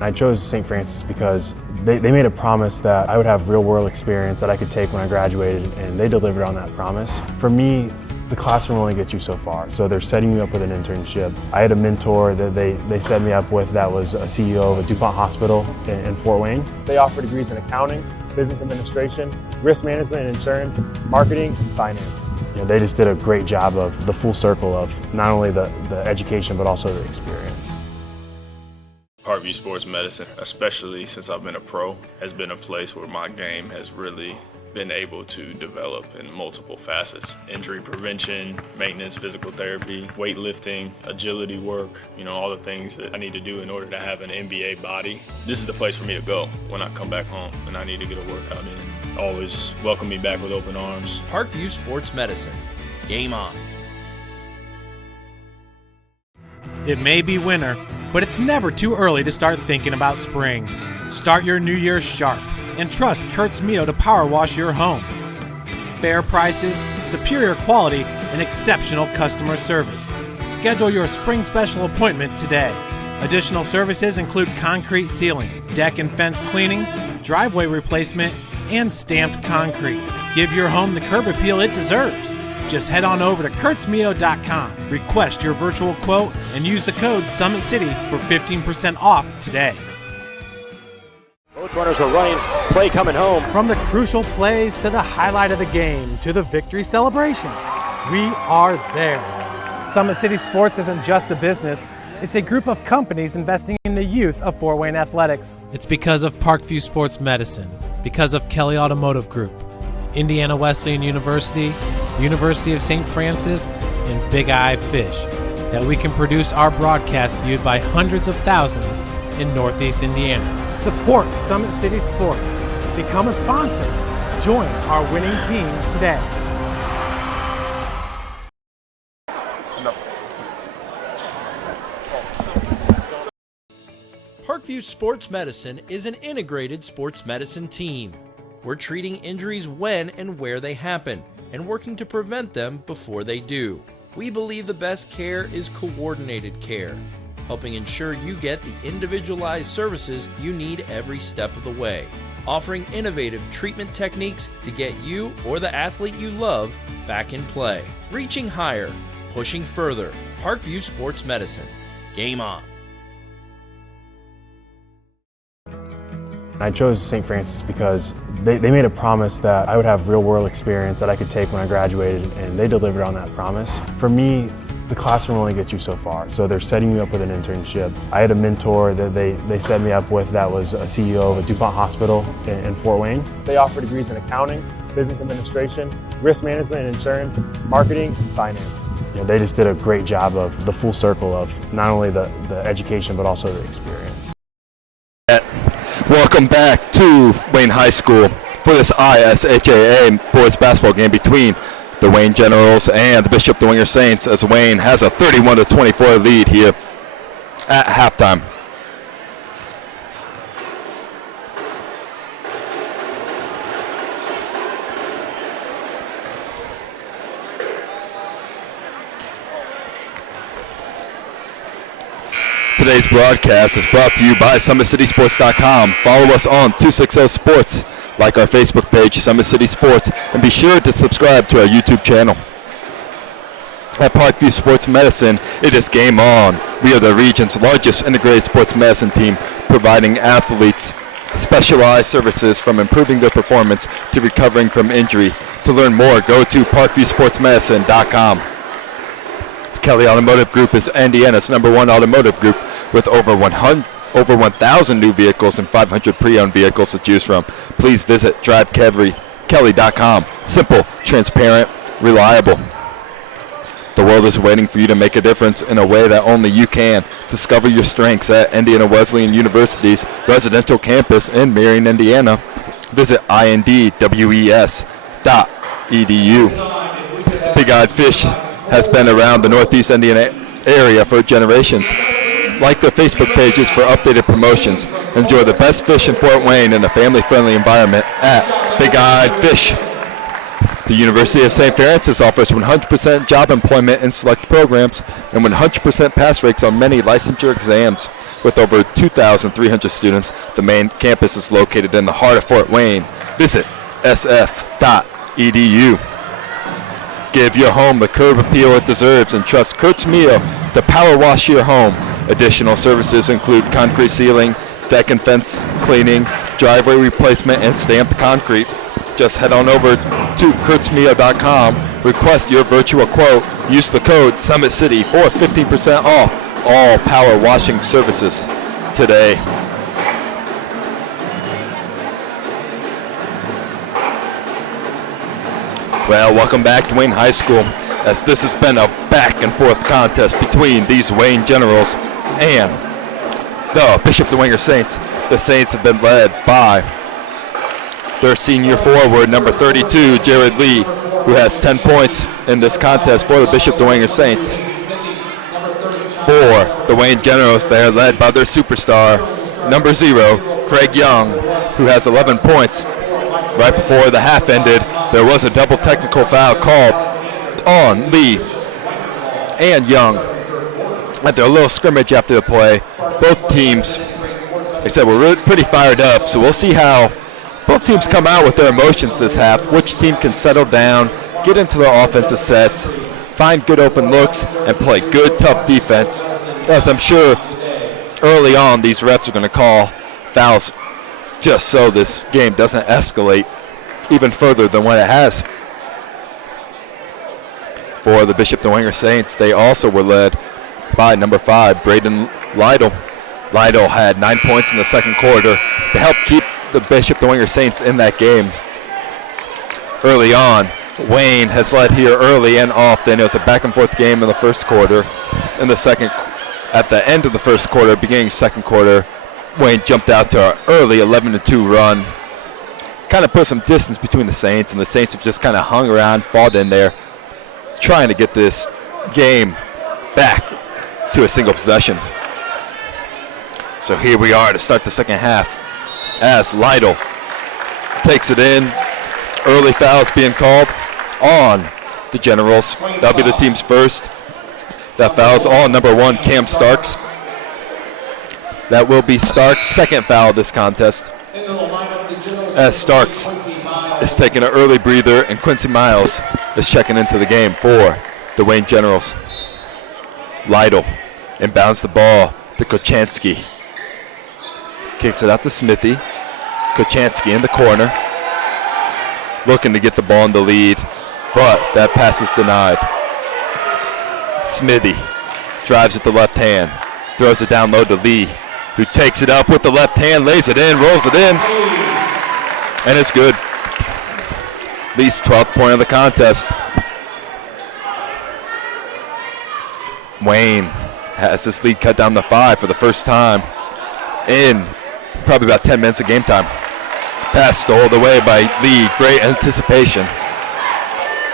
I chose St. Francis because they made a promise that I would have real-world experience that I could take when I graduated, and they delivered on that promise. For me, the classroom only gets you so far, so they're setting you up with an internship. I had a mentor that they set me up with that was a CEO of a DuPont hospital in Fort Wayne. They offer degrees in accounting, business administration, risk management and insurance, marketing, and finance. They just did a great job of the full circle of not only the education but also the experience. Parkview Sports Medicine, especially since I've been a pro, has been a place where my game has really been able to develop in multiple facets. Injury prevention, maintenance, physical therapy, weightlifting, agility work, all the things that I need to do in order to have an NBA body. This is the place for me to go when I come back home and I need to get a workout in. Always welcome me back with open arms. Parkview Sports Medicine. Game on. It may be winter, but it's never too early to start thinking about spring. Start your new year sharp and trust Kurt's Mio to power wash your home. Fair prices, superior quality, and exceptional customer service. Schedule your spring special appointment today. Additional services include concrete sealing, deck and fence cleaning, driveway replacement, and stamped concrete. Give your home the curb appeal it deserves. Just head on over to kurtzmio.com, request your virtual quote, and use the code SummitCity for 15% off today. Both runners are running, play coming home. From the crucial plays to the highlight of the game to the victory celebration, we are there. Summit City Sports isn't just a business, it's a group of companies investing in the youth of Fort Wayne athletics. It's because of Parkview Sports Medicine, because of Kelly Automotive Group, Indiana Wesleyan University, University of St. Francis, and Big Eye Fish, that we can produce our broadcast viewed by hundreds of thousands in Northeast Indiana. Support Summit City Sports. Become a sponsor. Join our winning team today. Parkview Sports Medicine is an integrated sports medicine team. We're treating injuries when and where they happen, and working to prevent them before they do. We believe the best care is coordinated care, helping ensure you get the individualized services you need every step of the way, offering innovative treatment techniques to get you or the athlete you love back in play. Reaching higher, pushing further. Parkview Sports Medicine. Game on. I chose St. Francis because they made a promise that I would have real-world experience that I could take when I graduated, and they delivered on that promise. For me, the classroom only gets you so far, so they're setting you up with an internship. I had a mentor that they set me up with that was a CEO of a DuPont hospital in Fort Wayne. They offer degrees in accounting, business administration, risk management and insurance, marketing, and finance. They just did a great job of the full circle of not only the education but also the experience. Welcome back to Wayne High School for this IHSAA boys basketball game between the Wayne Generals and the Bishop Dwenger Saints, as Wayne has a 31-24 lead here at halftime. Today's broadcast is brought to you by SummitCitySports.com. Follow us on 260 Sports, like our Facebook page, Summit City Sports, and be sure to subscribe to our YouTube channel. At Parkview Sports Medicine, it is game on. We are the region's largest integrated sports medicine team, providing athletes specialized services from improving their performance to recovering from injury. To learn more, go to parkviewsportsmedicine.com. Kelly Automotive Group is Indiana's #1 automotive group with over 1,000 new vehicles and 500 pre-owned vehicles to choose from. Please visit drivekelly.com. Simple, transparent, reliable. The world is waiting for you to make a difference in a way that only you can. Discover your strengths at Indiana Wesleyan University's residential campus in Marion, Indiana. Visit indwes.edu. Big Eyed Fish has been around the Northeast Indiana area for generations. Like their Facebook pages for updated promotions. Enjoy the best fish in Fort Wayne in a family-friendly environment at Big Eyed Fish. The University of St. Francis offers 100% job employment in select programs and 100% pass rates on many licensure exams. With over 2,300 students, the main campus is located in the heart of Fort Wayne. Visit sf.edu. Give your home the curb appeal it deserves and trust Kurt's Meal to power wash your home. Additional services include concrete sealing, deck and fence cleaning, driveway replacement, and stamped concrete. Just head on over to kurtzmeal.com, request your virtual quote, use the code SummitCity for 15% off all power washing services today. Well, welcome back to Wayne High School, as this has been a back and forth contest between these Wayne Generals and the Bishop Dwenger Saints. The Saints have been led by their senior forward, number 32, Jared Lee, who has 10 points in this contest for the Bishop Dwenger Saints. For the Wayne Generals, they are led by their superstar, number 0, Craig Young, who has 11 points. Right before the half ended, there was a double technical foul called on Lee and Young. After a little scrimmage after the play, both teams, like I said, were really pretty fired up, so we'll see how both teams come out with their emotions this half, which team can settle down, get into their offensive sets, find good open looks, and play good, tough defense. As I'm sure early on these refs are going to call fouls just so this game doesn't escalate even further than what it has. For the Bishop Dwenger Saints, they also were led by number 5, Braden Lytle. Lytle had 9 points in the second quarter to help keep the Bishop Dwenger Saints in that game. Early on, Wayne has led here early and often. It was a back and forth game in the first quarter. In the second, at the end of the first quarter, beginning second quarter, Wayne jumped out to an early 11-2 run. Kind of put some distance between the Saints, and the Saints have just kind of hung around, fought in there, trying to get this game back to a single possession. So here we are to start the second half, as Lytle takes it in. Early fouls being called on the Generals. That'll be the team's first. That foul's on number 1, Cam Starks. That will be Starks' second foul of this contest, as Starks is taking an early breather and Quincy Miles is checking into the game for the Wayne Generals. Lytle inbounds the ball to Kochanski. Kicks it out to Smithy. Kochanski in the corner, looking to get the ball in the lead, but that pass is denied. Smithy drives with the left hand, throws it down low to Lee, who takes it up with the left hand, lays it in, rolls it in, and it's good. Lee's 12th point of the contest. Wayne has this lead cut down to 5 for the first time in probably about 10 minutes of game time. Pass stolen away by Lee. Great anticipation.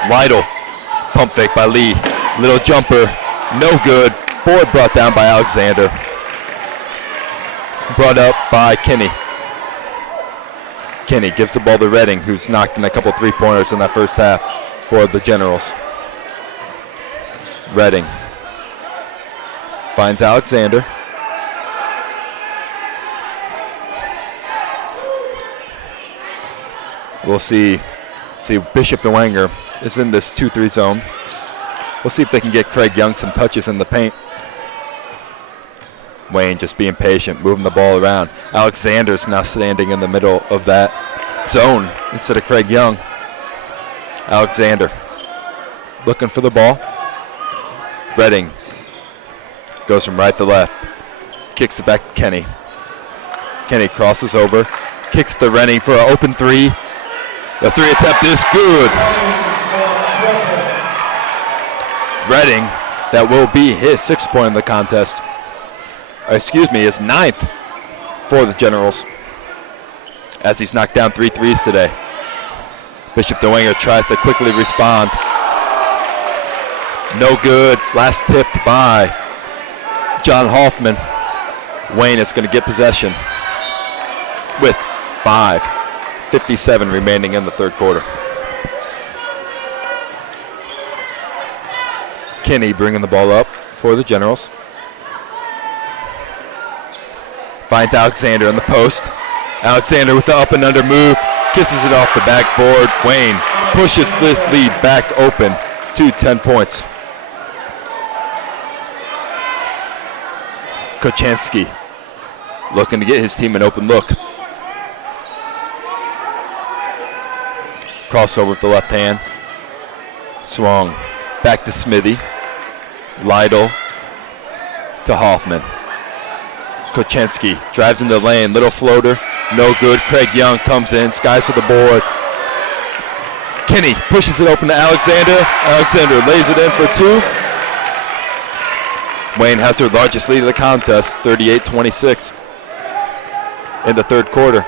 Lytle. Pump fake by Lee. Little jumper. No good. Board brought down by Alexander. Brought up by Kenny. Kenny gives the ball to Redding, who's knocked in a couple three-pointers in that first half for the Generals. Redding finds Alexander. We'll see Bishop Dwenger is in this 2-3 zone. We'll see if they can get Craig Young some touches in the paint. Wayne just being patient, moving the ball around. Alexander's now standing in the middle of that zone instead of Craig Young. Alexander looking for the ball. Redding goes from right to left. Kicks it back to Kenny. Kenny crosses over. Kicks to Rennie for an open three. The three attempt is good. Redding, that will be his 6th point in the contest. His 9th for the Generals, as he's knocked down 3 threes today. Bishop Dwenger tries to quickly respond. No good. Last tipped by John Hoffman. Wayne is going to get possession with 5:57 remaining in the third quarter. Kinney bringing the ball up for the Generals. Finds Alexander in the post. Alexander with the up and under move. Kisses it off the backboard. Wayne pushes this lead back open to 10 points. Kochanski looking to get his team an open look. Crossover with the left hand. Swung back to Smithy. Lytle to Hoffman. Kochanski drives into the lane. Little floater. No good. Craig Young comes in. Skies for the board. Kinney pushes it open to Alexander. Alexander lays it in for 2. Wayne has their largest lead of the contest, 38-26 in the third quarter.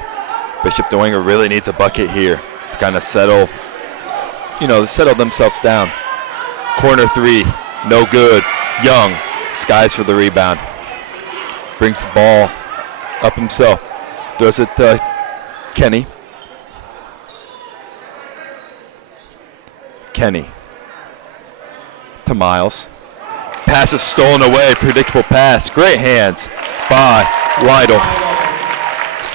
Bishop Dwenger really needs a bucket here to kind of settle themselves down. Corner 3, no good. Young skies for the rebound. Brings the ball up himself. Throws it to Kenny. Kenny to Miles. Pass is stolen away. Predictable pass. Great hands by Lytle.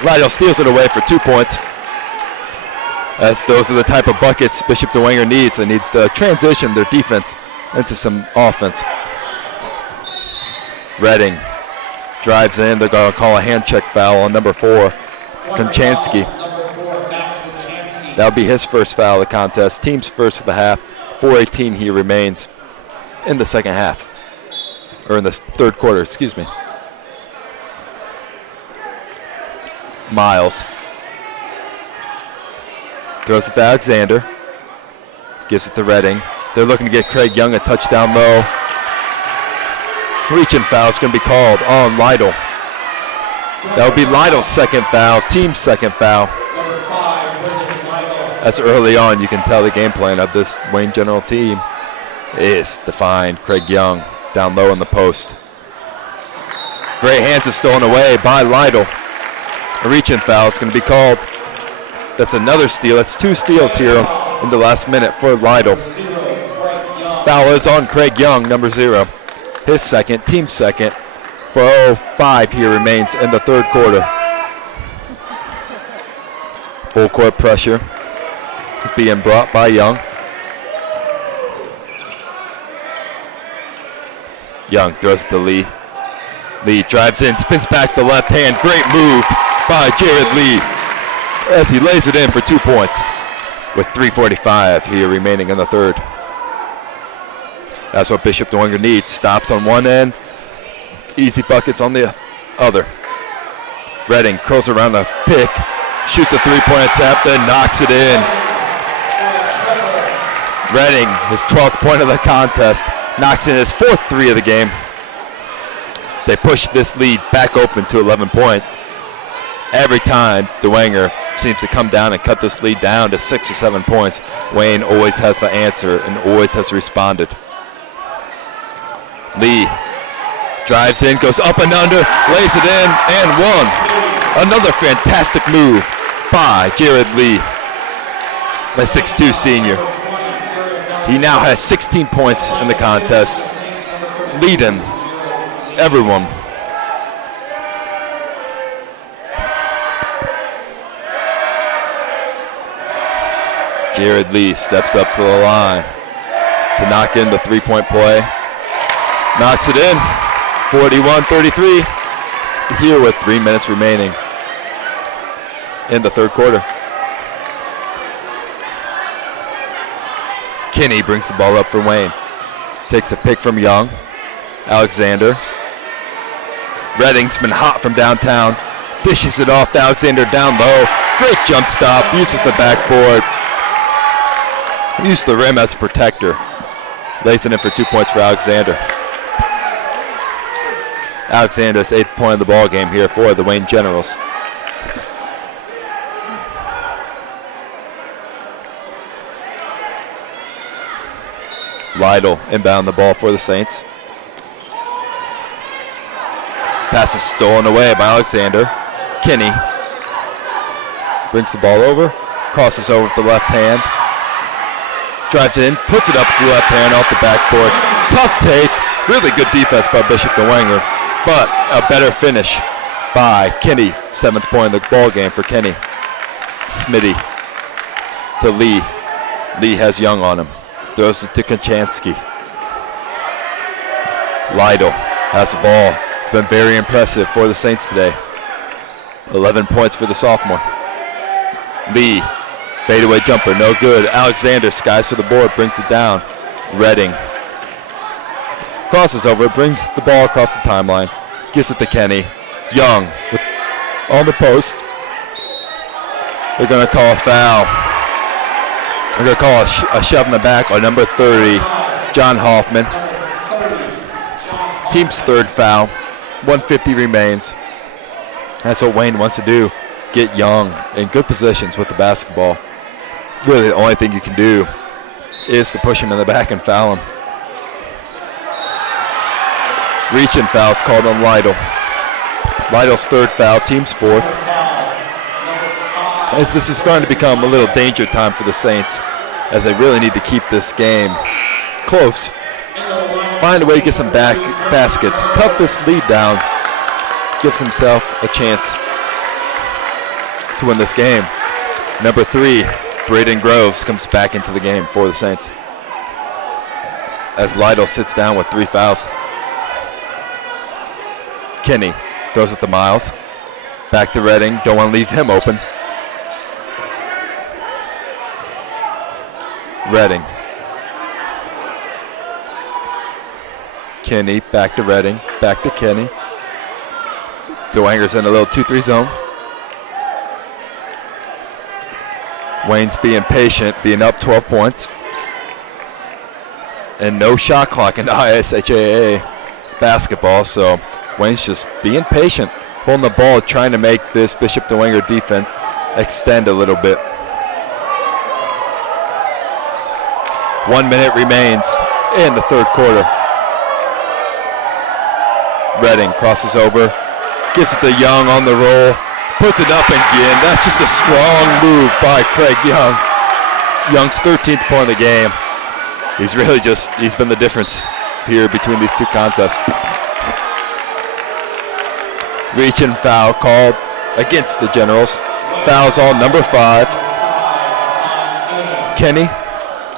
Lytle steals it away for 2 points. As those are the type of buckets Bishop Dwenger needs. They need to transition their defense into some offense. Redding drives in. They're going to call a hand check foul on number 4, Kochanski. That'll be his first foul of the contest. Team's first of the half. 4:18 he remains in the second half. Or in the third quarter, excuse me. Miles throws it to Alexander. Gives it to Redding. They're looking to get Craig Young a touchdown low. Reaching foul is going to be called on Lytle. That would be Lytle's second foul, team's second foul. As early on, you can tell the game plan of this Wayne General team is to find Craig Young down low in the post. Great hands is stolen away by Lytle. A reach-in foul is going to be called. That's another steal. That's 2 steals here in the last minute for Lytle. Foul is on Craig Young, number 0. His second, team second. 4:05 here remains in the third quarter. Full court pressure is being brought by Young. Young throws it to Lee. Lee drives in, spins back the left hand. Great move by Jared Lee as he lays it in for 2 points with 3:45 here remaining in the third. That's what Bishop Dwenger needs. Stops on one end, easy buckets on the other. Redding curls around the pick, shoots a 3-point attempt, then knocks it in. Redding, his 12th point of the contest, knocks in his 4th 3 of the game. They push this lead back open to 11 points. Every time Dwenger seems to come down and cut this lead down to 6 or 7 points, Wayne always has the answer and always has responded. Lee drives in, goes up and under, lays it in, and one. Another fantastic move by Jared Lee, the 6'2 senior. He now has 16 points in the contest, leading everyone. Jared Lee steps up to the line. to knock in the three-point play. Knocks it in, 41-33, here with 3 minutes remaining in the third quarter. Kinney brings the ball up for Wayne. Takes a pick from Young. Alexander. Redding's been hot from downtown. Dishes it off to Alexander down low. Great jump stop. Uses the backboard. Uses the rim as a protector. Lays it in for 2 points for Alexander. Alexander's 8th point of the ball game here for the Wayne Generals. Lytle inbound the ball for the Saints. Pass is stolen away by Alexander. Kinney brings the ball over, crosses over with the left hand, drives in, puts it up with the left hand off the backboard. Tough take, really good defense by Bishop Dwenger, but a better finish by Kinney. 7th point of the ball game for Kinney. Smitty to Lee. Lee has Young on him. Throws it to Kachansky. Lytle has the ball. It's been very impressive for the Saints today. 11 points for the sophomore. Lee, fadeaway jumper, no good. Alexander skies for the board, brings it down. Redding crosses over, brings the ball across the timeline, gives it to Kenny. Young on the post. They're going to call a foul. They're going to call a shove in the back by number 30, John Hoffman. Team's 3rd foul. 1:50 remains. That's what Wayne wants to do. Get Young in good positions with the basketball. Really the only thing you can do is to push him in the back and foul him. Reaching fouls called on Lytle. Lytle's 3rd foul, team's 4th. As this is starting to become a little danger time for the Saints, as they really need to keep this game close. Find a way to get some baskets, cut this lead down, gives himself a chance to win this game. Number 3, Braden Groves comes back into the game for the Saints, as Lytle sits down with 3 fouls. Kinney throws it to Miles. Back to Redding. Don't want to leave him open. Redding. Kinney, back to Redding, back to Kinney. Dwenger's in a little 2-3 zone. Wayne's being patient, being up 12 points. And no shot clock in IHSAA basketball, so Wayne's just being patient, holding the ball, trying to make this Bishop Dwenger defense extend a little bit. 1 minute remains in the third quarter. Redding crosses over, gives it to Young on the roll, puts it up again. That's just a strong move by Craig Young. Young's 13th point of the game. He's been the difference here between these two contests. Reach and foul called against the Generals. Fouls on number 5. Kenny,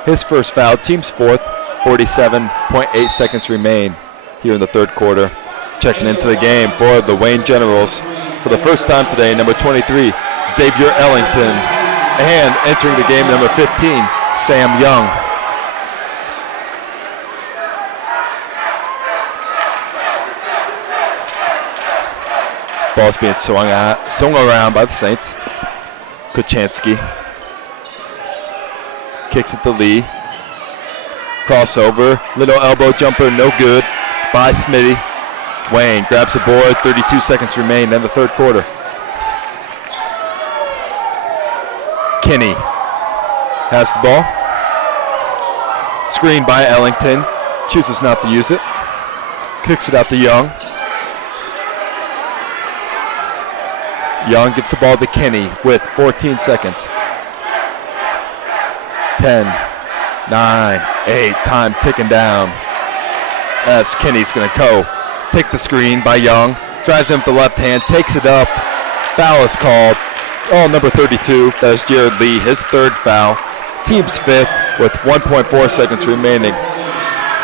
his first foul, team's 4th. 47.8 seconds remain here in the third quarter. Checking into the game for the Wayne Generals for the first time today, number 23, Xavier Ellington. And entering the game, number 15, Sam Young. Ball's being swung around by the Saints. Kuchansky kicks it to Lee. Crossover, little elbow jumper, no good by Smitty. Wayne grabs the board, 32 seconds remain in the third quarter. Kinney has the ball. Screened by Ellington, chooses not to use it. Kicks it out to Young. Young gives the ball to Kinney with 14 seconds. 10, 9, 8, time ticking down. As Kinney's going to go. Take the screen by Young. Drives him with the left hand, takes it up. Foul is called. Oh, number 32, that is Jared Lee, his 3rd foul. Team's 5th with 1.4 seconds remaining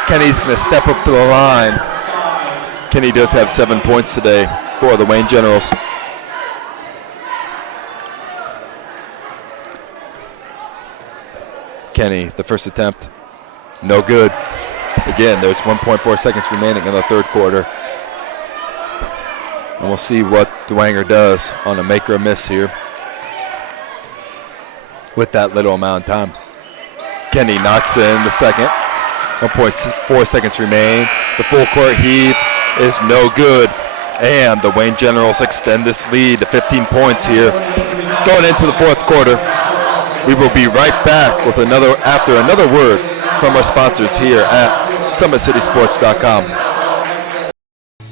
Kenny's going to step up to the line. Kenny does have 7 points today for the Wayne Generals. Kenny, the first attempt, no good. Again, there's 1.4 seconds remaining in the third quarter. And we'll see what Dwenger does on a make or a miss here with that little amount of time. Kenny knocks in the second. 1.4 seconds remain. The full court heave is no good. And the Wayne Generals extend this lead to 15 points here. Going into the fourth quarter. We will be right back with after another word from our sponsors here at SummitCitySports.com.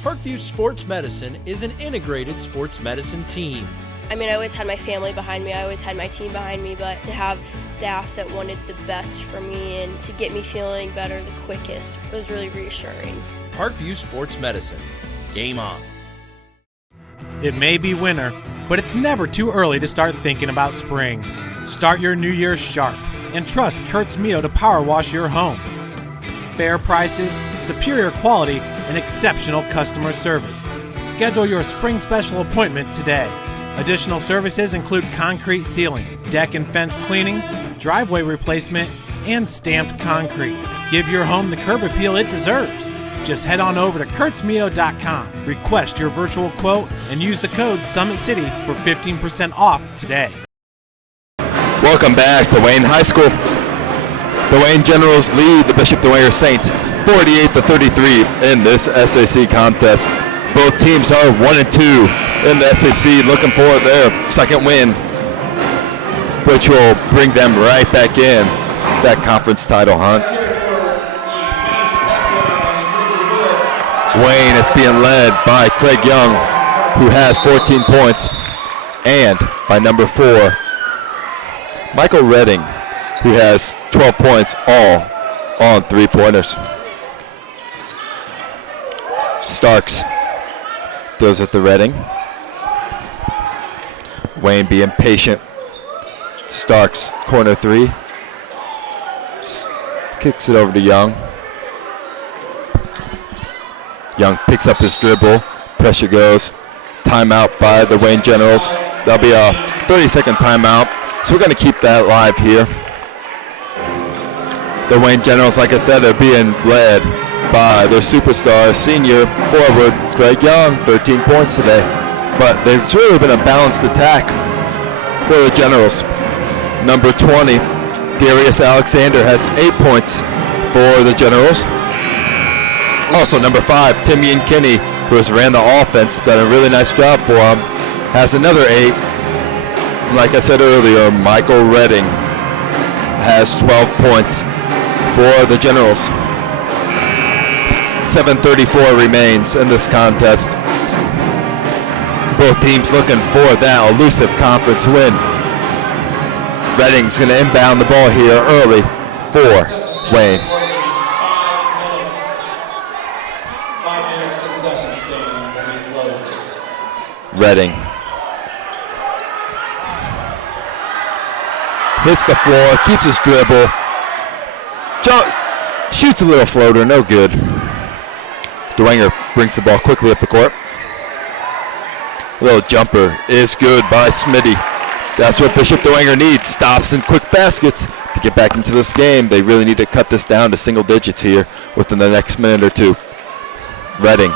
Parkview Sports Medicine is an integrated sports medicine team. I mean, I always had my family behind me, I always had my team behind me, but to have staff that wanted the best for me and to get me feeling better the quickest was really reassuring. Parkview Sports Medicine. Game on. It may be winter, but it's never too early to start thinking about spring. Start your new year sharp and trust Kurt's Mio to power wash your home. Fair prices, superior quality, and exceptional customer service. Schedule your spring special appointment today. Additional services include concrete sealing, deck and fence cleaning, driveway replacement, and stamped concrete. Give your home the curb appeal it deserves. Just head on over to kurtzmio.com, request your virtual quote, and use the code SummitCity for 15% off today. Welcome back to Wayne High School. The Wayne Generals lead the Bishop Dwenger Saints 48-33 in this SAC contest. Both teams are 1-2 in the SAC, looking for their second win, which will bring them right back in that conference title hunt. Wayne is being led by Craig Young, who has 14 points, and by number 4, Michael Redding, who has 12 points, all on three-pointers. Starks throws at the Redding. Wayne being patient. Starks, corner 3. Kicks it over to Young. Young picks up his dribble. Pressure goes. Timeout by the Wayne Generals. That'll be a 30-second timeout. So we're going to keep that live here. The Wayne Generals, like I said, are being led by their superstar, senior forward, Craig Young, 13 points today. But there's really been a balanced attack for the Generals. Number 20, Darius Alexander, has 8 points for the Generals. Also, number 5, Timian Kinney, who has ran the offense, done a really nice job for him, has another 8. Like I said earlier, Michael Redding has 12 points for the Generals. 7:34 remains in this contest. Both teams looking for that elusive conference win. Redding's going to inbound the ball here early for Wayne. 5 minutes concession stand will be closed. Redding hits the floor, keeps his dribble, shoots a little floater, no good. Dwenger brings the ball quickly up the court. A little jumper is good by Smitty. That's what Bishop Dwenger needs, stops and quick baskets to get back into this game. They really need to cut this down to single digits here within the next minute or two. Redding.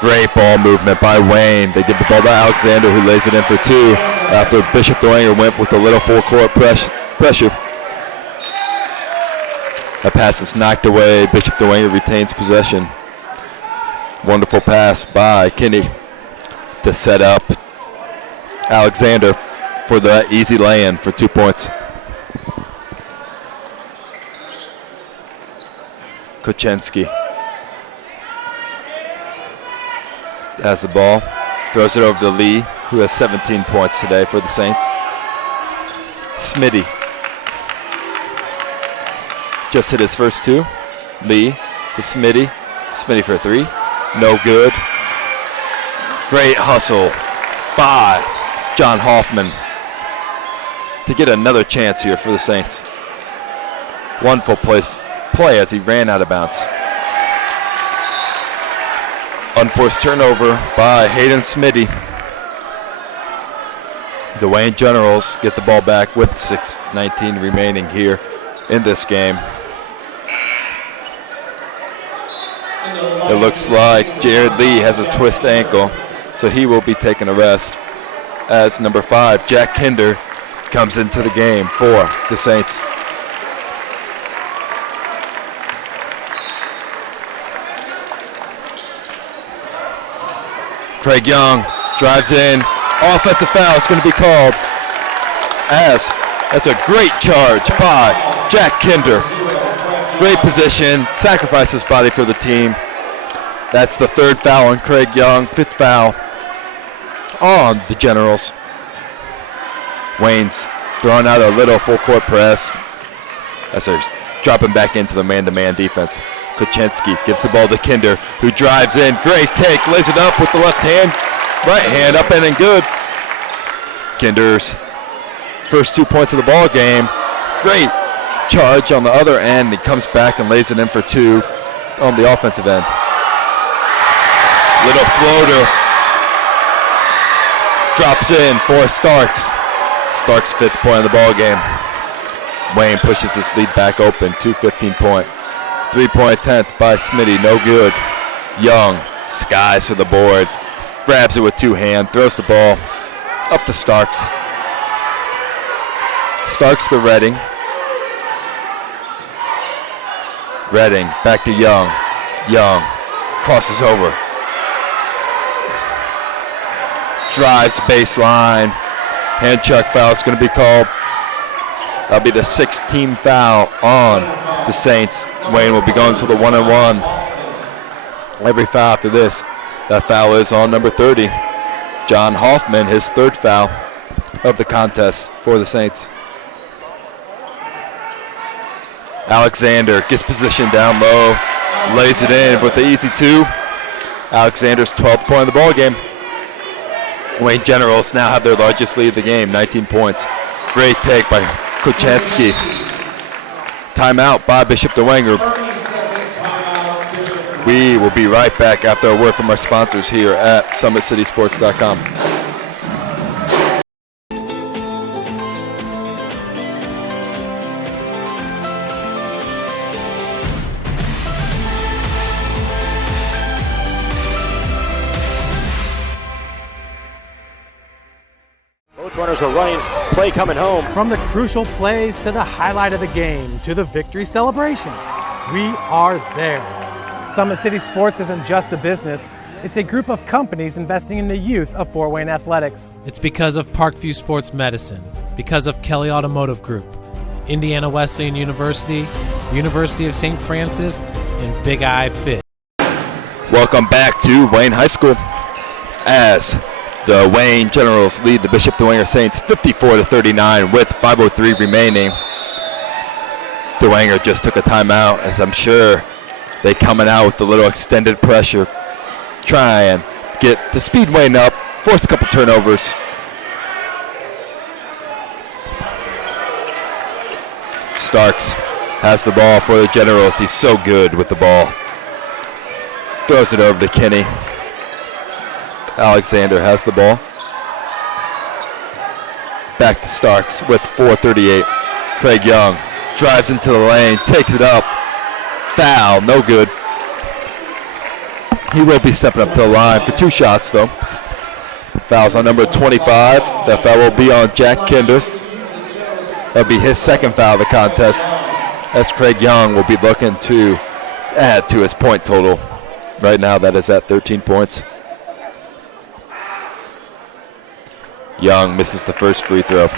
Great ball movement by Wayne. They give the ball to Alexander, who lays it in for 2 after Bishop Dwenger went with a little full court pressure. That pass is knocked away. Bishop Dwenger retains possession. Wonderful pass by Kinney to set up Alexander for the easy lay-in for 2 points. Kochensky has the ball, throws it over to Lee, who has 17 points today for the Saints. Smitty just hit his first 2. Lee to Smitty. Smitty for 3. No good. Great hustle by John Hoffman to get another chance here for the Saints. Wonderful play play as he ran out of bounds. Unforced turnover by Hayden Smitty. The Wayne Generals get the ball back with 6:19 remaining here in this game. It looks like Jared Lee has a twist ankle, so he will be taking a rest as number 5, Jack Kinder, comes into the game for the Saints. Craig Young drives in. Offensive foul is going to be called as that's a great charge by Jack Kinder. Great position, sacrificed his body for the team. That's the 3rd foul on Craig Young, 5th foul on the Generals. Wayne's throwing out a little full court press as they're dropping back into the man-to-man defense. Kuczynski gives the ball to Kinder, who drives in. Great take, lays it up with the left hand. Right hand up and good. Kinder's first 2 points of the ball game. Great charge on the other end. He comes back and lays it in for 2 on the offensive end. Little floater. Drops in for Starks. Starks' 5th point of the ball game. Wayne pushes his lead back open. 2:15 point. 3-point attempt by Smitty. No good. Young skies for the board. Grabs it with 2 hands. Throws the ball up to Starks. Starks to Redding. Redding back to Young. Young crosses over. Drives baseline. Hand check foul is going to be called. That'll be the 16th foul on the Saints. Wayne will be going to the 1-and-1. Every foul after this. That foul is on number 30. John Hoffman, his 3rd foul of the contest for the Saints. Alexander gets positioned down low, lays it in with the easy 2. Alexander's 12th point of the ball game. Wayne Generals now have their largest lead of the game, 19 points. Great take by Kuczynski. Timeout by Bishop Dwenger. We will be right back after a word from our sponsors here at SummitCitySports.com. Both runners are running, play coming home. From the crucial plays to the highlight of the game to the victory celebration, we are there. Summit City Sports isn't just a business, it's a group of companies investing in the youth of Fort Wayne athletics. It's because of Parkview Sports Medicine, because of Kelly Automotive Group, Indiana Wesleyan University, University of St. Francis, and Big Eye Fit. Welcome back to Wayne High School as the Wayne Generals lead the Bishop Dwenger Saints 54-39 with 5:03 remaining. Dwenger just took a timeout, as I'm sure they coming out with a little extended pressure, try and get the speed Wayne up, force a couple turnovers. Starks has the ball for the Generals. He's so good with the ball. Throws it over to Kinney. Alexander has the ball. Back to Starks with 4:38. Craig Young drives into the lane, takes it up. Foul, no good. He will be stepping up to the line for 2 shots, though. Foul's on number 25. That foul will be on Jack Kinder. That'll be his 2nd foul of the contest, as Craig Young will be looking to add to his point total. Right now, that is at 13 points. Young misses the first free throw.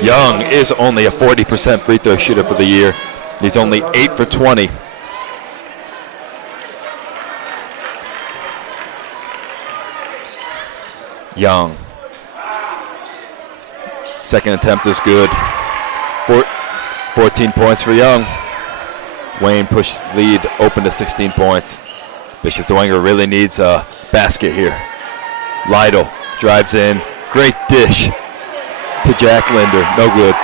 Young is only a 40% free throw shooter for the year. He's only 8 for 20. Young. 2nd attempt is good. 14 points for Young. Wayne pushed the lead open to 16 points. Bishop Dwenger really needs a basket here. Lytle drives in. Great dish to Jack Linder. No good.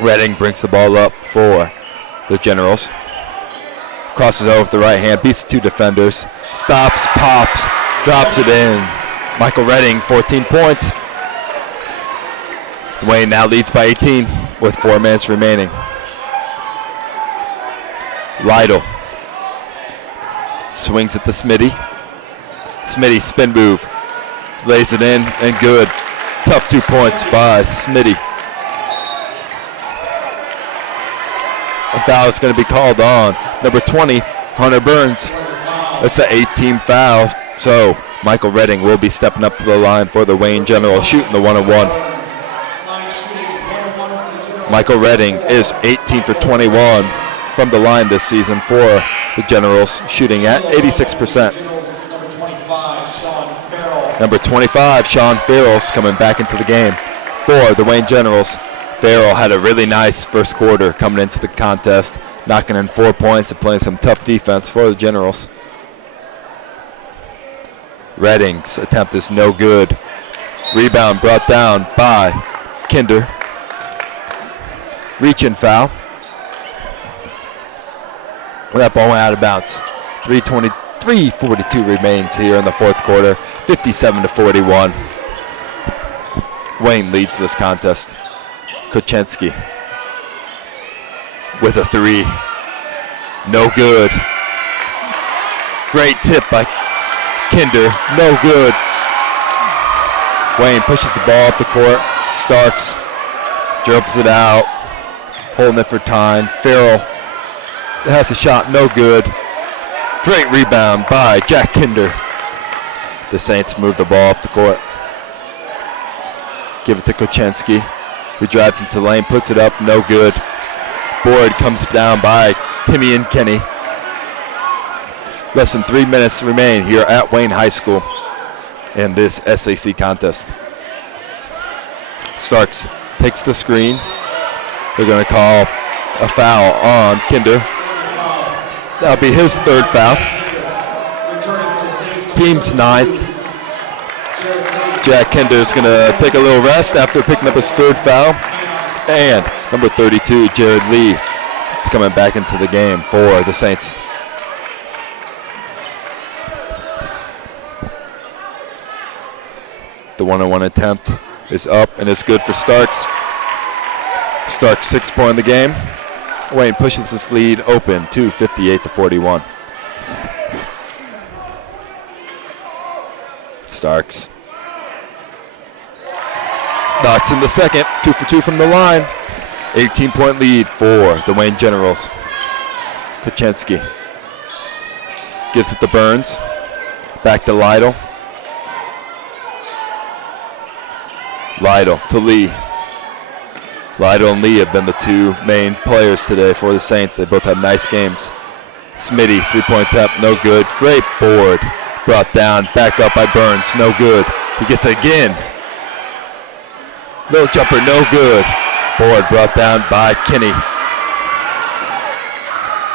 Redding brings the ball up for the Generals. Crosses over with the right hand, beats the two defenders, stops, pops, drops it in. Michael Redding, 14 points. Wayne now leads by 18 with 4 minutes remaining. Lytle swings at the Smitty. Smitty spin move, lays it in and good. Tough 2 points by Smitty. A foul is going to be called on number 20, Hunter Burns. That's the 18th foul. So Michael Redding will be stepping up to the line for the Wayne Generals, shooting the 1-on-1. Michael Redding is 18 for 21 from the line this season for the Generals, shooting at 86%. Number 25, Sean Farrell's coming back into the game for the Wayne Generals. Farrell had a really nice first quarter coming into the contest, knocking in 4 points and playing some tough defense for the Generals. Redding's attempt is no good. Rebound brought down by Kinder. Reach-in foul. That ball went out of bounds. 3:42 remains here in the fourth quarter. 57-41. Wayne leads this contest. Kochensky with a 3. No good. Great tip by Kinder. No good. Wayne pushes the ball up the court. Starks dribbles it out. Holding it for time. Farrell has a shot. No good. Great rebound by Jack Kinder. The Saints move the ball up the court. Give it to Kochensky, who drives into the lane, puts it up, no good. Board comes down by Timmy and Kenny. Less than 3 minutes remain here at Wayne High School in this SAC contest. Starks takes the screen. They're going to call a foul on Kinder. That'll be his 3rd foul. Team's 9th. Jack Kinder is going to take a little rest after picking up his 3rd foul. And number 32, Jared Lee, is coming back into the game for the Saints. The 1-on-1 attempt is up and is good for Starks. Starks 6 point in the game. Wayne pushes this lead open to 58-41. Starks knocks in the second, 2 for 2 from the line. 18-point lead for the Wayne Generals. Kochensky gives it to Burns. Back to Lytle. Lytle to Lee. Lytle and Lee have been the 2 main players today for the Saints. They both have nice games. Smitty, 3-point attempt, no good. Great board. Brought down, back up by Burns, no good. He gets it again. Little jumper, no good. Board brought down by Kinney.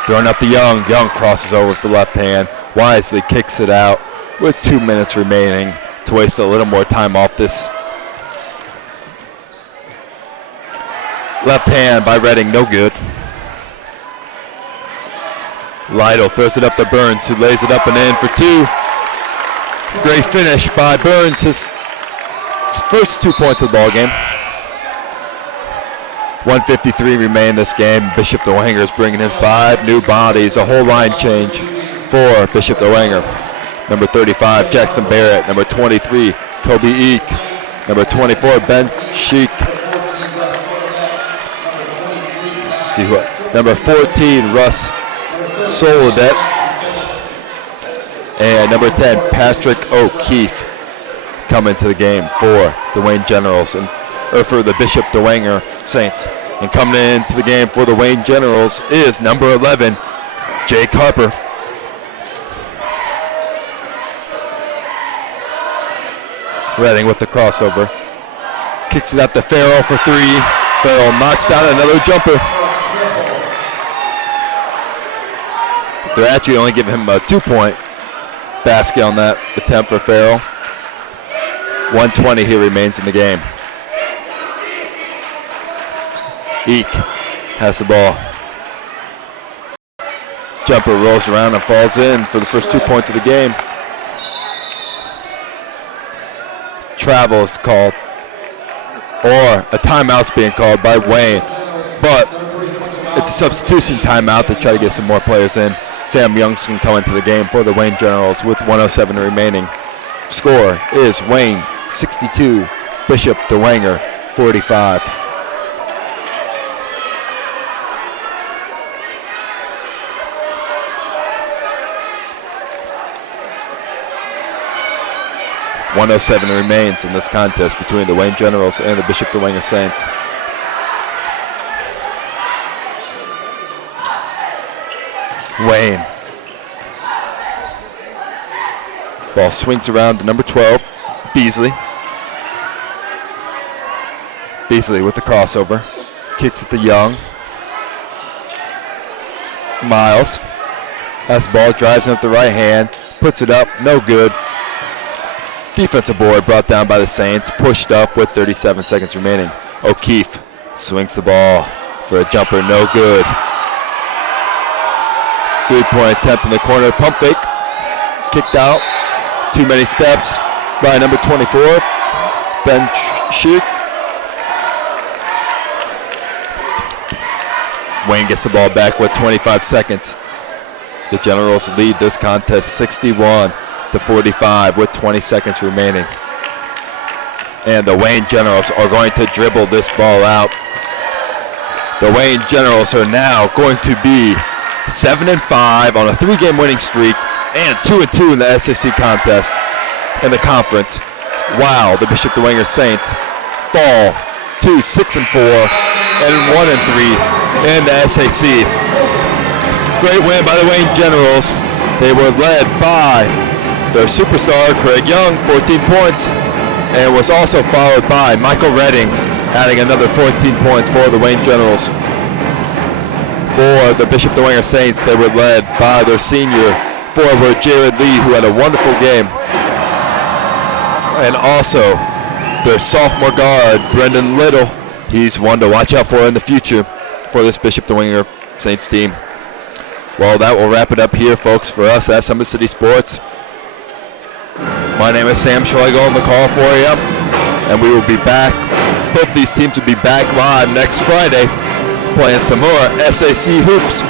Throwing up the Young. Young crosses over with the left hand. Wisely kicks it out with 2 minutes remaining to waste a little more time off this. Left hand by Redding, no good. Lytle throws it up to Burns, who lays it up and in for 2. Great finish by Burns, his first 2 points of the ball game. 1:53 remain in this game. Bishop Dwenger is bringing in 5 new bodies, a whole line change for Bishop Dwenger. Number 35, Jackson Barrett. Number 23, Toby Eek. Number 24, Ben Sheik. See what? Number 14, Russ Soledette. And number 10, Patrick O'Keefe coming to the game for the Wayne Generals or for the Bishop Dwenger Saints. And coming into the game for the Wayne Generals is number 11, Jake Harper. Redding with the crossover. Kicks it out to Farrell for 3. Farrell knocks down another jumper. They're actually only giving him a 2-point basket on that attempt for Farrell. 1:20 he remains in the game. Eek has the ball. Jumper rolls around and falls in for the first 2 points of the game. Travel is called, or a timeout's being called by Wayne, but it's a substitution timeout to try to get some more players in. Sam Young's can come into the game for the Wayne Generals with 107 remaining. Score is Wayne 62, Bishop Dwenger 45. .107 remains in this contest between the Wayne Generals and the Bishop Dwenger Saints. Wayne. Ball swings around to number 12, Beasley. Beasley with the crossover. Kicks it to Young. Miles has the ball, drives in with the right hand, puts it up, no good. Defensive board brought down by the Saints, pushed up with 37 seconds remaining. O'Keefe swings the ball for a jumper, no good. 3-point attempt in the corner, pump fake, kicked out. Too many steps by number 24, Ben Sheik. Wayne gets the ball back with 25 seconds. The Generals lead this contest 61-45 with 20 seconds remaining. And the Wayne Generals are going to dribble this ball out. The Wayne Generals are now going to be 7-5 on a 3-game winning streak and 2-2 in the SAC contest in the conference. Wow, the Bishop Dwenger Saints fall to 6-4 and 1-3 in the SAC. Great win by the Wayne Generals. They were led by their superstar, Craig Young, 14 points, and was also followed by Michael Redding, adding another 14 points for the Wayne Generals. For the Bishop Dwenger Saints, they were led by their senior forward, Jared Lee, who had a wonderful game, and also their sophomore guard, Brendan Little. He's one to watch out for in the future for this Bishop Dwenger Saints team. Well, that will wrap it up here, folks, for us at Summit City Sports. My name is Sam Schlegel on the call for you, and we will be back. Both these teams will be back live next Friday playing some more SAC hoops.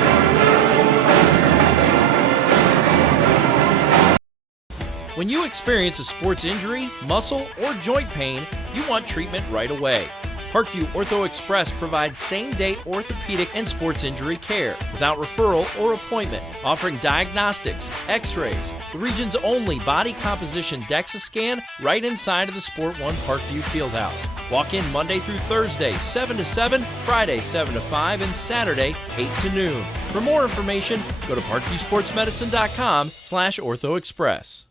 When you experience a sports injury, muscle, or joint pain, you want treatment right away. Parkview Ortho Express provides same-day orthopedic and sports injury care without referral or appointment, offering diagnostics, x-rays, the region's only body composition DEXA scan right inside of the Sport One Parkview Fieldhouse. Walk in Monday through Thursday, 7 to 7, Friday, 7 to 5, and Saturday, 8 to noon. For more information, go to parkviewsportsmedicine.com/orthoexpress.